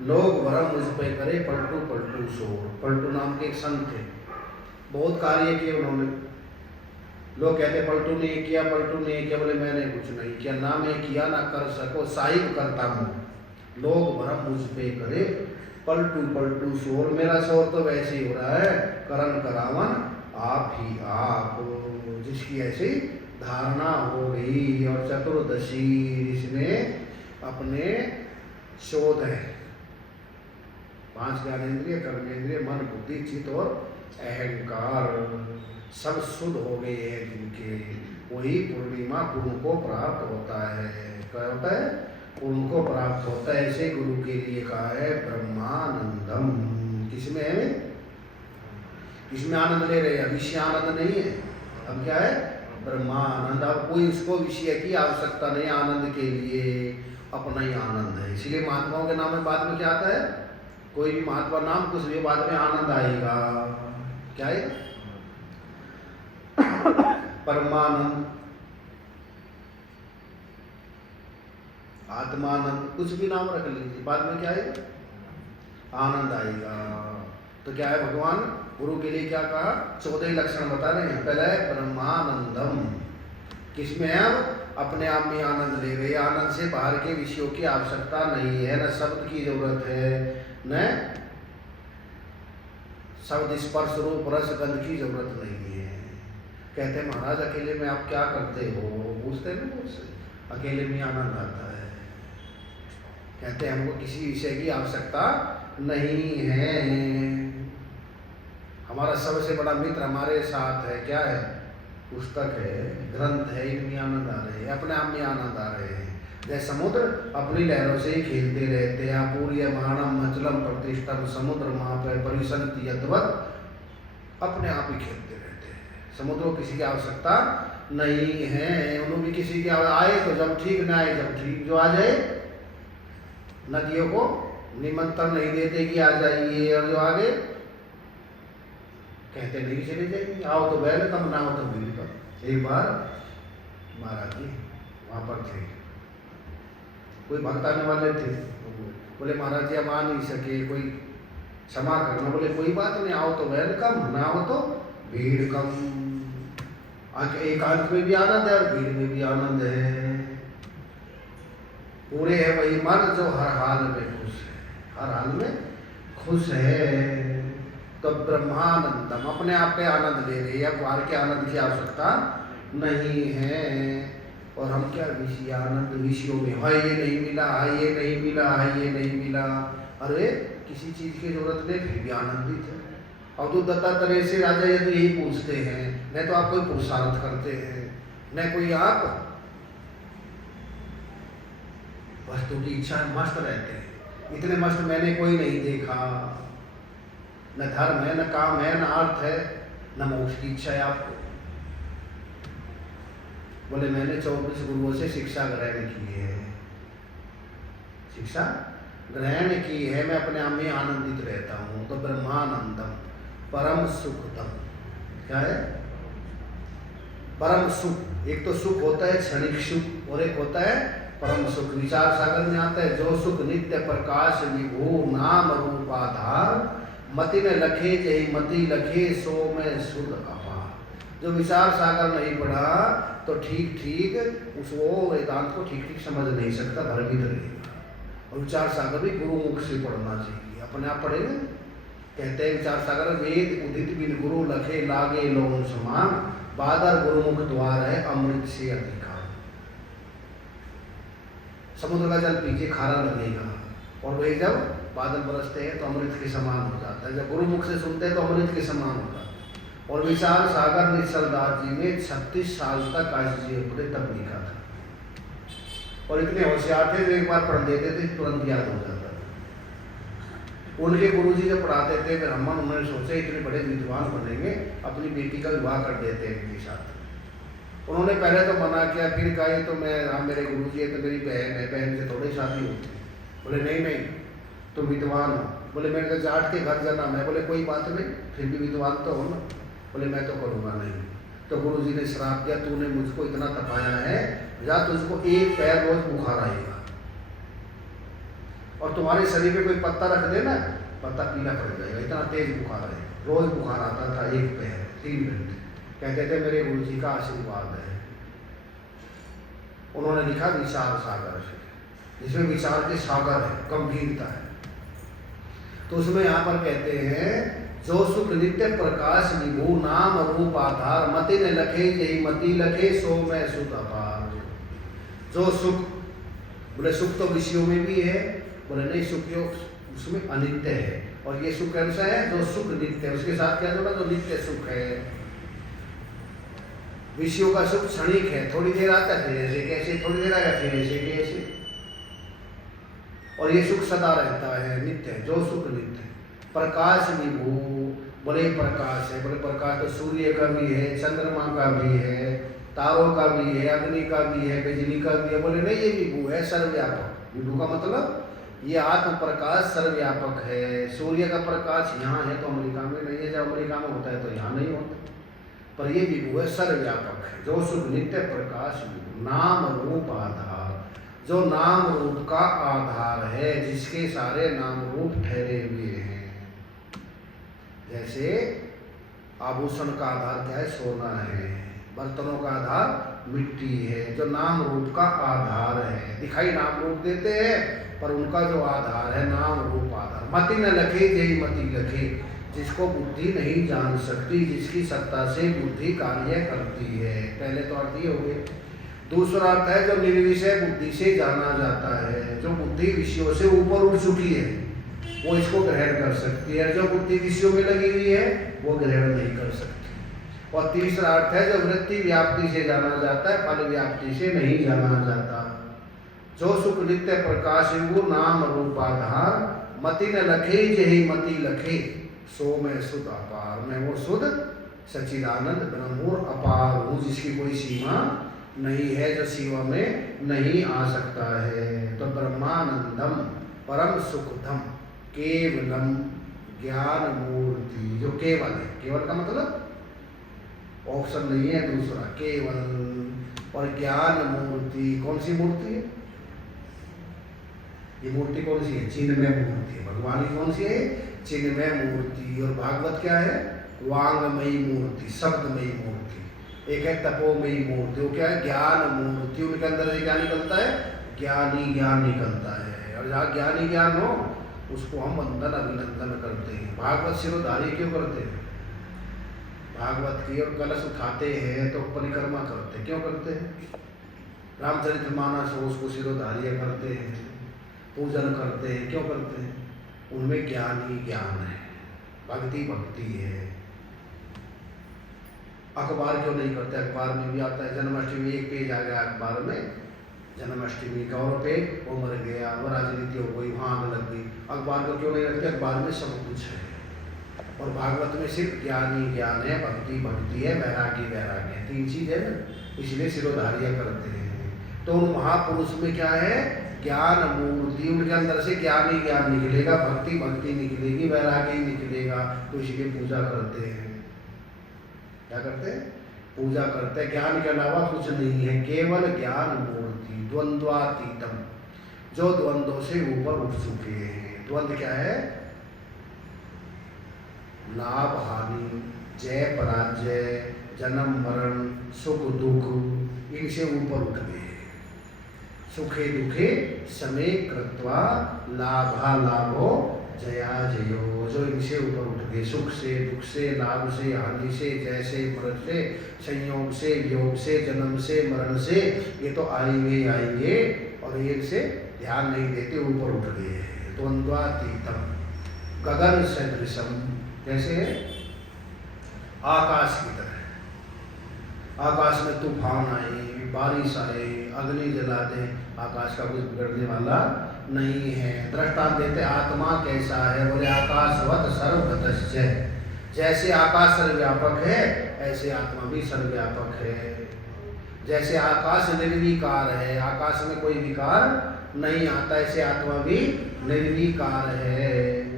लोग भरम मुझ पे करे पलटू पलटू शोर। पलटू नाम के एक संत थे, बहुत कार्य किए उन्होंने। लोग कहते पलटू ने किया, पलटू ने किया, बोले मैंने कुछ नहीं किया। ना मैं किया ना कर सको, साहिब करता हूँ, लोग भरम मुझ पे करे पलटू पलटू शोर। मेरा शोर तो वैसे ही हो रहा है, करण करावन आप ही आप, जिसकी ऐसी धारणा हो गई। और चतुर्दशी इसमें अपने शोध है, 5 ज्ञानेंद्रिय, कर्मेंद्रिय, मन बुद्धि चित्त और अहंकार सब शुद्ध हो गए हैं जिनके, वही पूर्णिमा पूर्ण को प्राप्त होता है। क्या होता है? पूर्ण को प्राप्त होता है। ऐसे गुरु के लिए कहा है ब्रह्मानंदम। किसमें है? इसमें आनंद ले रहे हैं, विषय आनंद नहीं है। अब क्या है? ब्रह्मानंद। अब कोई इसको विषय की आवश्यकता नहीं, आनंद के लिए अपना ही आनंद है। इसलिए महात्माओं के नाम में बाद में क्या आता है? कोई भी महात्मा नाम कुछ भी बाद में आनंद आएगा। क्या है? परमानंद, आत्मानंद, कुछ भी नाम रख लीजिए, बाद में क्या है? आनंद आएगा। तो क्या है? भगवान गुरु के लिए क्या कहा? 14 लक्षण बता रहे हैं। पहला है ब्रह्मानंदम, किसमें है? अब अपने आप में आनंद ले रहे, आनंद से बाहर के विषयों की आवश्यकता नहीं है, न शब्द की जरूरत है, न शब्द स्पर्श रूप रस गंध की जरूरत नहीं है। कहते महाराज अकेले में आप क्या करते हो? पूछते हैं मुझसे, अकेले में आनंद आता है। कहते हैं हमको किसी विषय की आवश्यकता नहीं है, हमारा सबसे बड़ा मित्र हमारे साथ है। क्या है? पुस्तक है, ग्रंथ है, इनमें आनंद आ रहे हैं, अपने आप में आनंद आ रहे हैं। जैसे समुद्र अपनी लहरों से ही खेलते रहते हैं। अपूर्य महानम मचलम प्रतिष्ठम समुद्र वहाँ पर परिसंति यद्वत, अपने आप ही खेलते रहते हैं। समुद्र को किसी की आवश्यकता नहीं है। उन्होंने भी किसी की आए तो जब ठीक, ना आए जब ठीक, जो आ जाए। नदियों को निमंत्रण नहीं देते कि आ जाइए, और जो आगे कहते नहीं चले जाइए, आओ तो वेलकम, ना हो तो वेलकम। एक बार महाराज जी वहाँ पर थे, कोई भक्त आने वाले थे, बोले महाराज जी हम आ नहीं सके, कोई क्षमा करना। बोले कोई बात नहीं, आओ तो वेलकम, ना हो तो भीड़ कम। एकांत में भी आनंद है और भीड़ में भी आनंद है। पूरे है वही मन जो हर हाल में खुश है, हर हाल में खुश है। तो ब्रह्मानंदम, अपने आप के आनंद ले रहे हैं, बाहर के आनंद की आवश्यकता नहीं है। और हम क्या विषय आनंद, विषयों में हाय ये नहीं मिला, हाय ये नहीं मिला, हाय ये नहीं मिला। अरे किसी चीज की जरूरत नहीं, फिर भी आनंदित है। और तो दत्तात्रेय से राजा ये तो यही पूछते हैं, न तो आप कोई पुरुषार्थ करते हैं, न कोई आप वस्तु की इच्छा मस्त रहते हैं। इतने मस्त मैंने कोई नहीं देखा। न धर्म है, न काम है, न अर्थ है, न मोक्ष की इच्छा है आपको। बोले मैंने 24 गुरुओं से शिक्षा ग्रहण की है, शिक्षा ग्रहण की है, मैं अपने आप में आनंदित रहता हूँ। तो ब्रह्मानंदम परम सुखदम। क्या है? परम सुख। एक तो सुख होता है क्षणिक सुख, और एक होता है परम सुख। विचार सागर में आता है जो सुख नित्य प्रकाश विभू नाम रूपाधार, मति में लखे जही मति लखे सो में सुध अपार। जो विचार सागर नहीं पढ़ा तो ठीक ठीक उसको वेदांत को ठीक ठीक समझ नहीं सकता, भ्रमित रहेगा। और विचार सागर भी गुरुमुख से पढ़ना चाहिए, अपने आप पढ़ेगा। कहते हैं विचार सागर वेद उदित बिन गुरु लखे लागे लोन समान, बादर गुरुमुख द्वार है अमृत से अधिकार। समुद्र का जल पीछे खारा लगेगा और वही जब बादल बरसते हैं तो अमृत के समान हो जाता है। जब गुरुमुख से सुनते हैं तो अमृत के समान हो जाता है। और विचार सागर निश्चलदास जी ने 36 साल तक काशी जी अपने तब लिखा था। और इतने होशियार थे जो एक बार पढ़ देते थे तुरंत याद हो जाता था। उनके गुरुजी जब पढ़ाते थे ब्राह्मण, उन्होंने सोचा इतने बड़े विद्वान बनेंगे, अपनी बेटी का विवाह कर देते हैं इनके साथ। उन्होंने पहले तो मना किया, फिर कहा ये तो मैं, आप मेरे गुरुजी है तो मेरी बहन है, बहन से थोड़ी शादी होती। बोले नहीं नहीं तुम विद्वान हो। बोले मेरे तो जाट के घर जन्म है। बोले कोई बात नहीं, फिर भी विद्वान तो हो ना। बोले मैं तो करूँगा नहीं। तो गुरुजी ने श्राप दिया, तूने मुझको इतना तपाया है, या तुझको एक पैर रोज बुखार आएगा और तुम्हारे शरीर में कोई पत्ता रख देना, पत्ता पीला पड़ जाएगा, इतना तेज बुखार है। रोज बुखार आता था, एक पैर 3 मिनट। कहते थे मेरे गुरुजी का आशीर्वाद है। उन्होंने लिखा विचार सागर, जिसमें विचार के सागर है, गंभीरता है। तो उसमें यहाँ पर कहते हैं जो सुख नित्य प्रकाश विभू नाम रूप आधार, मति ने लखे यही मति लखे सो में सुख अपार। जो सुख, बोले सुख तो विषयों में भी है, बोले नहीं सुख जो उसमें अनित्य है। और ये सुख कैसा है? जो सुख नित्य है। उसके साथ क्या जोड़ा? जो नित्य सुख है। विषयों का सुख क्षणिक है, थोड़ी देर आता है फिर ऐसे कैसे, थोड़ी देर आएगा फिर ऐसे कैसे। और ये सुख सदा रहता है, नित्य है। जो सुख नित्य है। प्रकाश विभू, बोले प्रकाश है, बोले प्रकाश तो सूर्य का भी है, चंद्रमा का भी है, तारों का भी है, अग्नि का भी है, बिजली का भी है। बोले नहीं ये विभू है, सर्वव्यापक। विभू का मतलब ये आत्म प्रकाश सर्वव्यापक है। सूर्य का प्रकाश यहाँ है तो अमेरिका में नहीं है, जब अमेरिका में होता है तो यहाँ नहीं होता, पर ये विभू है, सर्वव्यापक है। जो सुख नित्य प्रकाश विभू नाम रूप आधार, जो नाम रूप का आधार है, जिसके सारे नाम रूप ठहरे हुए हैं। जैसे आभूषण का आधार क्या है? सोना है। बर्तनों का आधार मिट्टी है। जो नाम रूप का आधार है, दिखाई नाम रूप देते हैं पर उनका जो आधार है नाम रूप आधार। मति न लखे जय मति लखे, जिसको बुद्धि नहीं जान सकती, जिसकी सत्ता से बुद्धि कार्य करती है। पहले तो अर्थ ये हो गए। दूसरा अर्थ है जो निर्विषय बुद्धि से जाना जाता है। जो बुद्धि विषयों से ऊपर उठ चुकी है वो इसको ग्रहण कर सकती है। जो बुद्धि विषयों में लगी हुई है वो ग्रहण नहीं कर सकती। और तीसरा अर्थ है जो वृत्ति व्याप्ति से जाना जाता है, फल व्याप्ति से नहीं जाना जाता। जो सुख नित्य प्रकाश वो नाम रूपाधार, मति न लखे जही मति लखे सो मैं सुध अपार। मैं वो सुध सच्चिदानंद ब्रह्म अपार हूँ, जिसकी कोई सीमा नहीं है, जो सीमा में नहीं आ सकता है। तो ब्रह्मानंदम परम सुखदम केवलम ज्ञान मूर्ति, जो केवल है। केवल का मतलब ऑप्शन नहीं है दूसरा, केवल। और ज्ञान मूर्ति, कौन सी मूर्ति है? ये मूर्ति कौन सी है? चिन्मय मूर्ति है। भगवान की कौन सी है? चिन्मय मूर्ति। और भागवत क्या है? वांगमयी मूर्ति, शब्दमयी मूर्ति। एक है तपोमयी मूर्ति, वो क्या है? ज्ञान मूर्ति। उनके अंदर से क्या निकलता है? ज्ञानी ज्ञान निकलता है। और जहाँ ज्ञानी ज्ञान हो उसको हम वंदन अभिनंदन करते हैं। भागवत सिरोधारी क्यों करते हैं? भागवत की और कलश उठाते हैं तो परिक्रमा करते हैं। क्यों करते हैं? रामचरितमानस हो उसको सिरोधार्य करते हैं, पूजन करते हैं। क्यों करते हैं? उनमें ज्ञान ही ज्ञान है, भक्ति भक्ति है। अखबार क्यों नहीं करते? अखबार में भी आता है जन्माष्टमी, एक पेज आ गया अखबार में जन्माष्टमी का, और पे वो मर गया, वो राजनीति हो गई, वहाँ आग लग गई। अखबार को क्यों नहीं रखते? अखबार में सब कुछ है। और भागवत में सिर्फ ज्ञान ही ज्ञान है, भक्ति भक्ति है, वैराग्य वैराग्य है। 3 चीज है ना, इसलिए सिरोधार्य करते हैं। तो उन महापुरुष में क्या है? ज्ञान मूर्ति। उनके अंदर से ज्ञान ही ज्ञान निकलेगा, भक्ति भक्ति निकलेगी, वैराग्य ही निकलेगा। तो इसलिए पूजा करते हैं। क्या करते हैं? पूजा करते हैं। ज्ञान के अलावा कुछ नहीं है, केवल ज्ञान मूर्ति। द्वंद्वातीतम, जो द्वंद्वों से ऊपर उठ चुके हैं। द्वंद्व क्या है? लाभ हानि, जय पराजय, जन्म मरण, सुख दुख, इनसे ऊपर उठ गए। सुखे दुखे समे कृत्वा लाभा लाभो जया जयो, जो इनसे ऊपर उठ गए। सुख से, दुख से, लाभ से, हानि से, जय से, मरण से, संयोग से, वियोग से, जन्म से, मरण से, ये तो आएंगे आएंगे और इनसे ध्यान नहीं देते, ऊपर उठ गए। द्वंद्वातीतम गगन सदृशम, कैसे है? आकाश की तरह। आकाश में तूफान आए, बारिश आए, अग्नि जला दे, आकाश का कुछ बिगड़ने वाला नहीं है। दृष्टांत देते आत्मा कैसा है, बोले आकाशवत सर्वगतश्च, जैसे आकाश सर्वव्यापक है ऐसे आत्मा भी सर्वव्यापक है। जैसे आकाश निर्विकार है, आकाश में कोई विकार नहीं आता, ऐसे आत्मा भी निर्विकार है।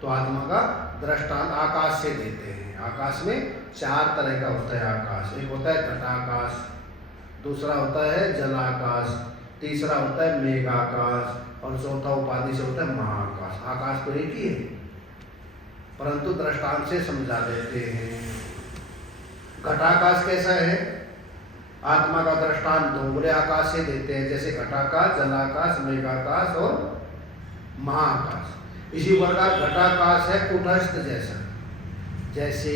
तो आत्मा का दृष्टांत आकाश से देते हैं। आकाश में चार तरह का होता है आकाश। एक होता है घटाकाश, दूसरा होता है जलाकाश, तीसरा होता है मेघाकाश और चौथा उपाधि से होता है महाकाश। आकाश तो एक ही है, परंतु दृष्टांत से समझा देते हैं। घटाकाश कैसा है? आत्मा का दृष्टांत दो, बोले आकाश से देते हैं, जैसे घटाकाश, जलाकाश, मेघाकाश और महाकाश। इसी प्रकार घटाकाश है कुटस्थ जैसा। जैसे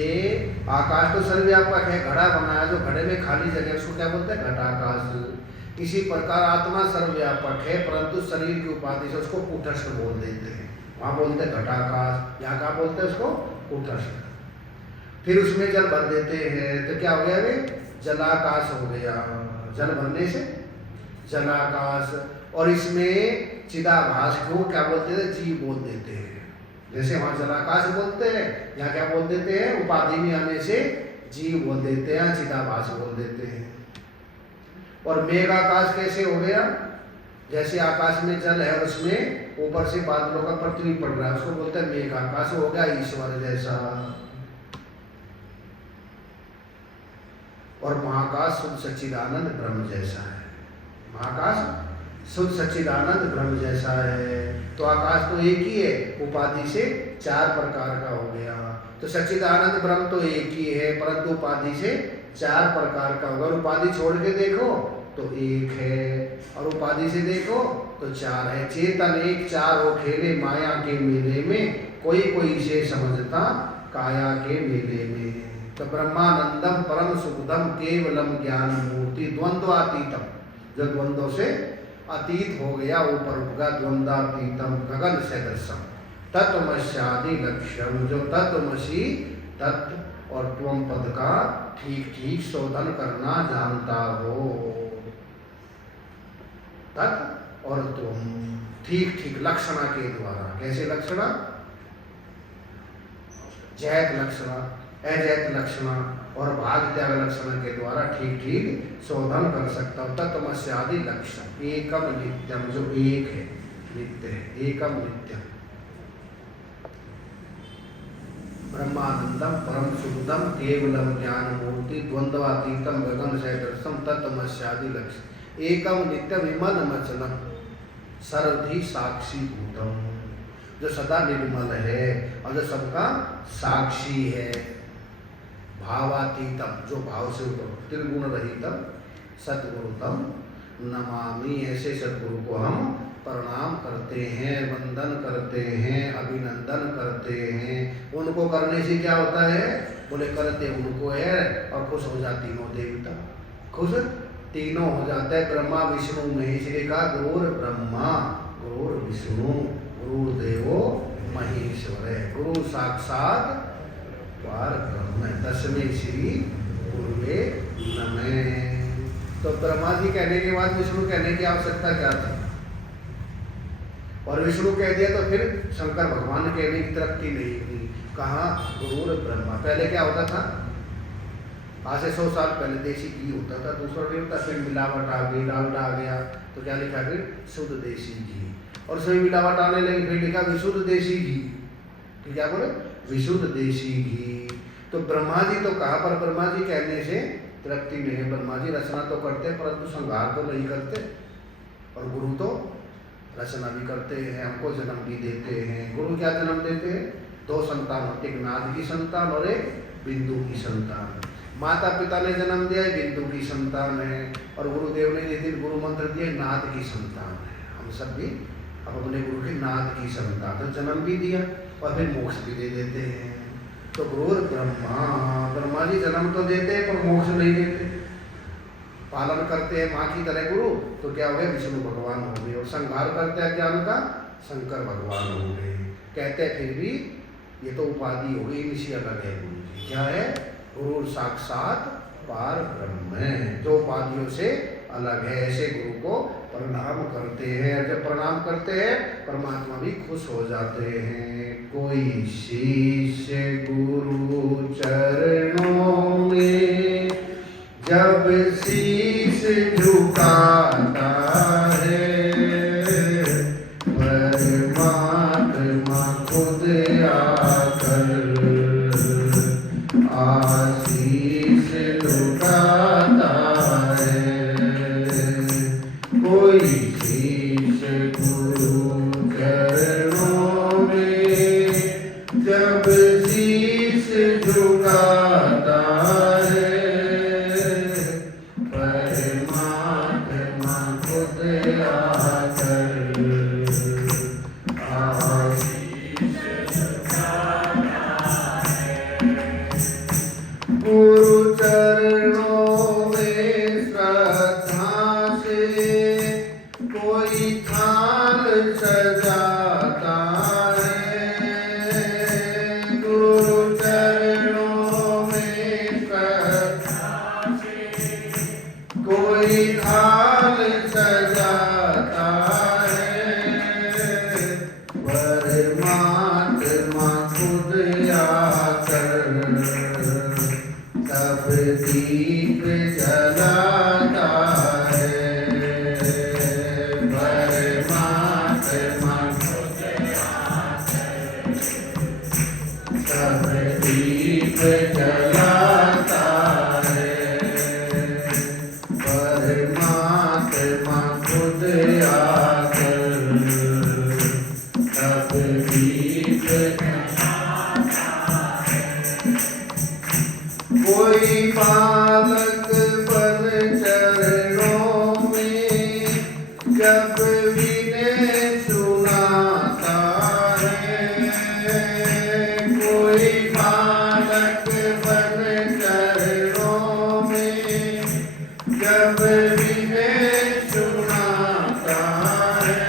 आकाश तो सर्वव्यापक है, घड़ा बनाया जो घड़े में खाली जगह उसको क्या बोलते हैं? घटाकाश। इसी प्रकार आत्मा सर्वव्यापक है, परंतु शरीर की उपाधि से उसको कुटस्थ बोल देते हैं। वहाँ बोलते हैं घटाकाश, यहाँ क्या बोलते हैं उसको? कुटस्थ। फिर उसमें जल भर देते हैं तो क्या हो गया? वे जलाकाश हो गया, जल भरने से जलाकाश। और इसमें चिदाभास को क्या बोलते थे? जीव बोल देते हैं। जैसे वहाँ जलाकाश बोलते हैं, यहाँ क्या बोल देते हैं? उपाधि में आने से जीव बोल देते हैं, चिदाभास बोल देते हैं। और मेघाकाश कैसे हो गया? जैसे आकाश में जल है, उसमें ऊपर से बादलों का पृथ्वी पड़ रहा है, उसको बोलते हैं मेघाकाश। हो गया ईश्वर जैसा। और महाकाश शुद्ध सच्चिदानंद ब्रह्म जैसा है। महाकाश शुद्ध सच्चिदानंद ब्रह्म जैसा है। तो आकाश तो एक ही है, उपाधि से चार प्रकार का हो गया। तो सच्चिदानंद ब्रह्म तो एक ही है, परंतु उपाधि से चार प्रकार का होगा। उपाधि छोड़ के देखो तो एक है, और उपाधि से देखो तो चार है। चेतन एक चार हो खेले माया के मेले में, कोई कोई से समझता काया के मेले में। तो ब्रह्मानंदम परम सुखदम केवलम ज्ञान मूर्ति द्वंद्वातीतम, जो द्वंद्व से अतीत हो गया, ऊपर उठ गया। द्वंद्वातीतम गगन सदृशम तत्वमस्यादि लक्ष्यम, जो तत्वमसी तत्व और त्वम पद का ठीक ठीक शोधन करना जानता हो। तत्व और त्वम ठीक ठीक लक्षणा के द्वारा। कैसे लक्षणा? जैत लक्षणा, अजैत लक्षणा और भाग त्याग लक्षण के द्वारा ठीक ठीक शोधन कर सकता हो। तत्वमस्यादि लक्षण एकम नित्यम, जो एक है, नित्य है, एकम नित्यम। ब्रह्मानंदम परम सुखदम केवलम ज्ञान मूर्ति द्वंद्वातीतम गगन सदृशम तत्वमस्यादि लक्षण एकम नित्यम विमल मचलम सर्वधि साक्षी भूतम, जो सदा निर्मल है और जो सबका साक्षी है। भावातीतम, जो भाव से ऊपर, त्रिगुण रहितम सद्गुरुतम नमामि, ऐसे सद्गुरु को हम प्रणाम करते हैं, वंदन करते हैं, अभिनंदन करते हैं। उनको करने से क्या होता है? बोले करते उनको है और खुश हो जाती तीनों देवता, खुश तीनों हो जाते हैं। ब्रह्मा विष्णु महेश का गुरुर ब्रह्मा गुरुर विष्णु गुरुदेवो महेश्वर है। गुरु साक्षात द्वार ब्रह्म, तस्मै श्री गुरुवे नमः। तो ब्रह्मा जी कहने के बाद विष्णु कहने की आवश्यकता क्या थी? और विष्णु कह दिया तो फिर शंकर भगवान कहने की तृप्ति नहीं हुई। कहाँ? गुरुर ब्रह्मा। पहले क्या होता था? आज से 100 साल पहले देसी घी होता था, दूसरा नहीं होता। फिर मिलावट आ गई, डालडा आ गया, तो क्या लिखा? फिर शुद्ध देसी घी। और उसमें मिलावट आने लगी, फिर लिखा विशुद्ध देसी घी। तो क्या बोले? विशुद्ध देसी घी। तो ब्रह्मा जी तो कहाँ पर? ब्रह्मा जी कहने से तृप्ति नहीं है। ब्रह्मा जी रचना तो करते हैं, परंतु संहार तो नहीं करते। और गुरु तो रचना भी करते हैं, हमको जन्म भी देते हैं। गुरु क्या जन्म देते हैं? दो संतान होते, एक नाद की संतान और एक बिंदु की संतान। माता पिता ने जन्म दिया बिंदु की संतान है, और गुरुदेव ने जिस दिन गुरु मंत्र दिया नाद की संतान है। हम सब भी अब अपने गुरु के नाद की संतान, तो जन्म भी दिया और फिर मोक्ष भी दे देते हैं। तो गुरु ब्रह्मा, ब्रह्मा जी जन्म तो देते हैं पर मोक्ष नहीं देते, पालन करते हैं माँ की तरह गुरु, तो क्या हो गया, विष्णु भगवान हो गए, और संहार करते हैं ज्ञान का, शंकर भगवान हो गए। कहते हैं फिर भी ये तो उपाधि हो गई, इनसे अलग है गुरु जी। क्या है, गुरु साक्षात पार ब्रह्म है, जो उपाधियों से अलग है। ऐसे गुरु को प्रणाम करते हैं, जब प्रणाम करते हैं परमात्मा भी खुश हो जाते हैं। कोई शीश गुरु चरणों में जब शीश झुकाता है, परमात्मा खुद आकर आशीष लुटाता है। कोई शीश गुरु चरणों में जब शीश झुकाता है, परमात्मा खुद आकर आशीष लुटाता है। गुरु चरणों में श्रद्धा से कोई थाल सजाता है, गुरु चरणों में श्रद्धा से कोई थाल सजाता है, परमात्मा खुद आकर तब दीप जलाता है, परमात्मा खुद आकर तब दीप जलाता है, परमात्मा खुद आकर तब दीप जलाता है। कोई बालक पद चरणों में जब विनय सुनाता है, कोई बालक पद चरणों में जब विनय सुनाता है,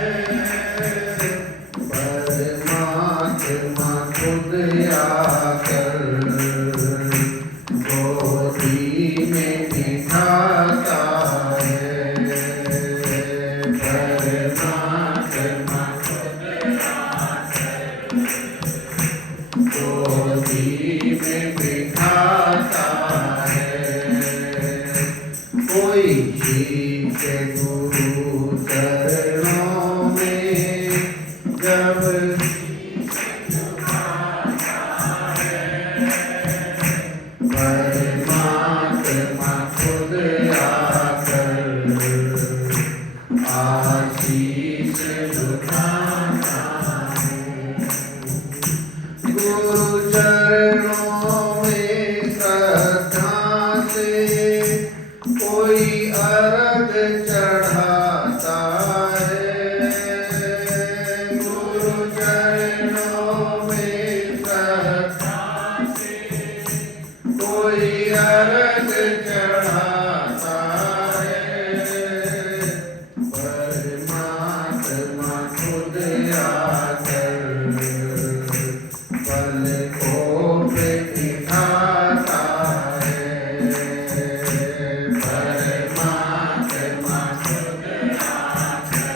परमात्मा खुद आकर गोदी में बिठाता है, परमात्मा खुद आकर गोदी में बिठाता है। कोई शीश गुरु चरणों में जब परमात्मा खुद आकर आशीष लुटाता है। गुरु चरणों में श्रद्धा से कोई अर्घ चढ़ाता है, गुरु चरणों में श्रद्धा से कोई अर्घ चढ़ाता है, परमात्मा खुद आकर पलकों पे बिठाता है, परमात्मा खुद आकर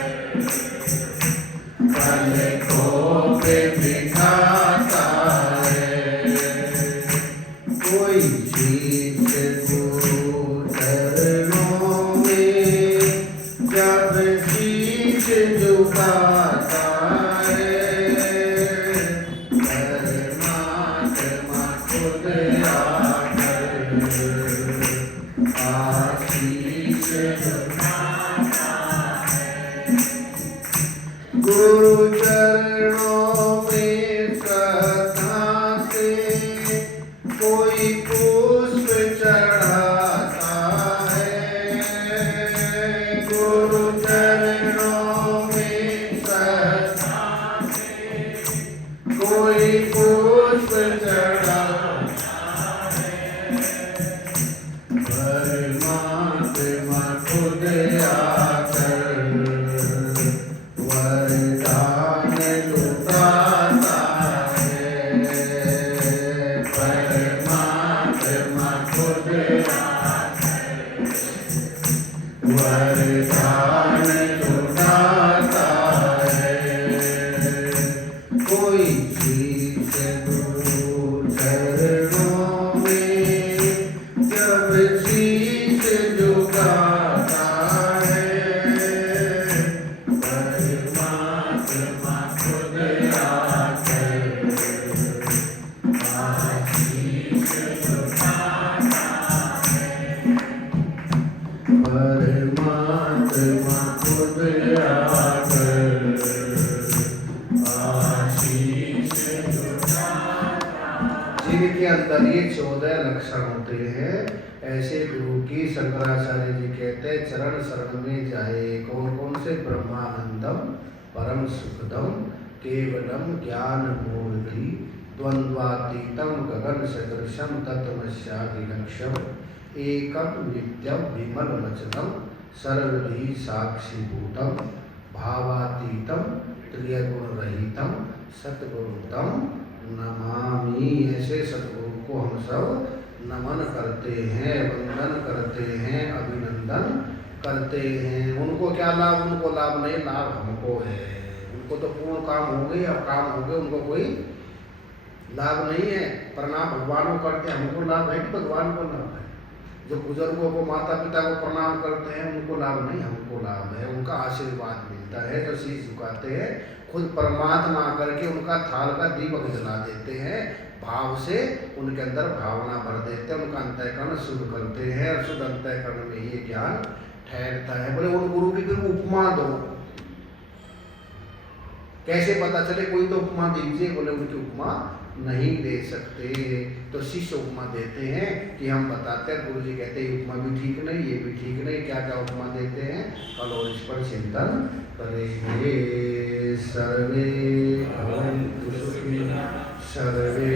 पलकों पे बिठाता है। कोई शीश गुरु चरणों में जब शीश झुकाता है, परमात्मा खुद आकर आशीष लुटाता है। गुरु चरणों में श्रद्धा जिनके अंदर ये 14 लक्षण होते हैं, ऐसे गुरु की शंकराचार्य जी कहते हैं चरण शरण में जाए। कौन कौन से? ब्रह्मानंदम परम सुखदम केवलम ज्ञान मूर्ति द्वंद्वातीतम गगन सदृशम तत्वमस्याभिलक्ष्यम एकम नित्यम विमल वचनम सर्वधी साक्षीभूतम भावातीतम त्रियगुण रहितम सतगुरुतम नमामि। ऐसे सतगुरु को हम सब नमन करते हैं, वंदन करते हैं, अभिनंदन करते हैं। उनको क्या लाभ? उनको लाभ नहीं, लाभ हमको है। उनको तो पूर्ण काम हो गए, अब काम हो गए, उनको कोई लाभ नहीं है। प्रणाम भगवान को करते हैं, हमको लाभ है कि भगवान को लाभ है? जो बुजुर्गों को, माता पिता को प्रणाम करते हैं, उनको लाभ नहीं, हमको लाभ है। उनका आशीर्वाद मिलता है तो शीश झुकाते हैं। खुद परमात्मा करके उनका थाल का दीपक जला देते हैं, भाव से उनके अंदर भावना भर देते हैं, उनका अंतःकरण शुद्ध करते हैं और शुद्ध अंतःकरण में ये ज्ञान ठहरता है। बोले उन गुरु की फिर उपमा दो, कैसे पता चले? कोई तो उपमा दीजिए। बोले उनकी उपमा नहीं दे सकते। तो शिष्य उपमा देते हैं कि हम बताते हैं। गुरु जी कहते हैं उपमा भी ठीक नहीं, ये भी ठीक नहीं। क्या क्या उपमा देते हैं कल और इस पर चिंतन करेंगे। सर्वे भवन्तु सुखिनः सर्वे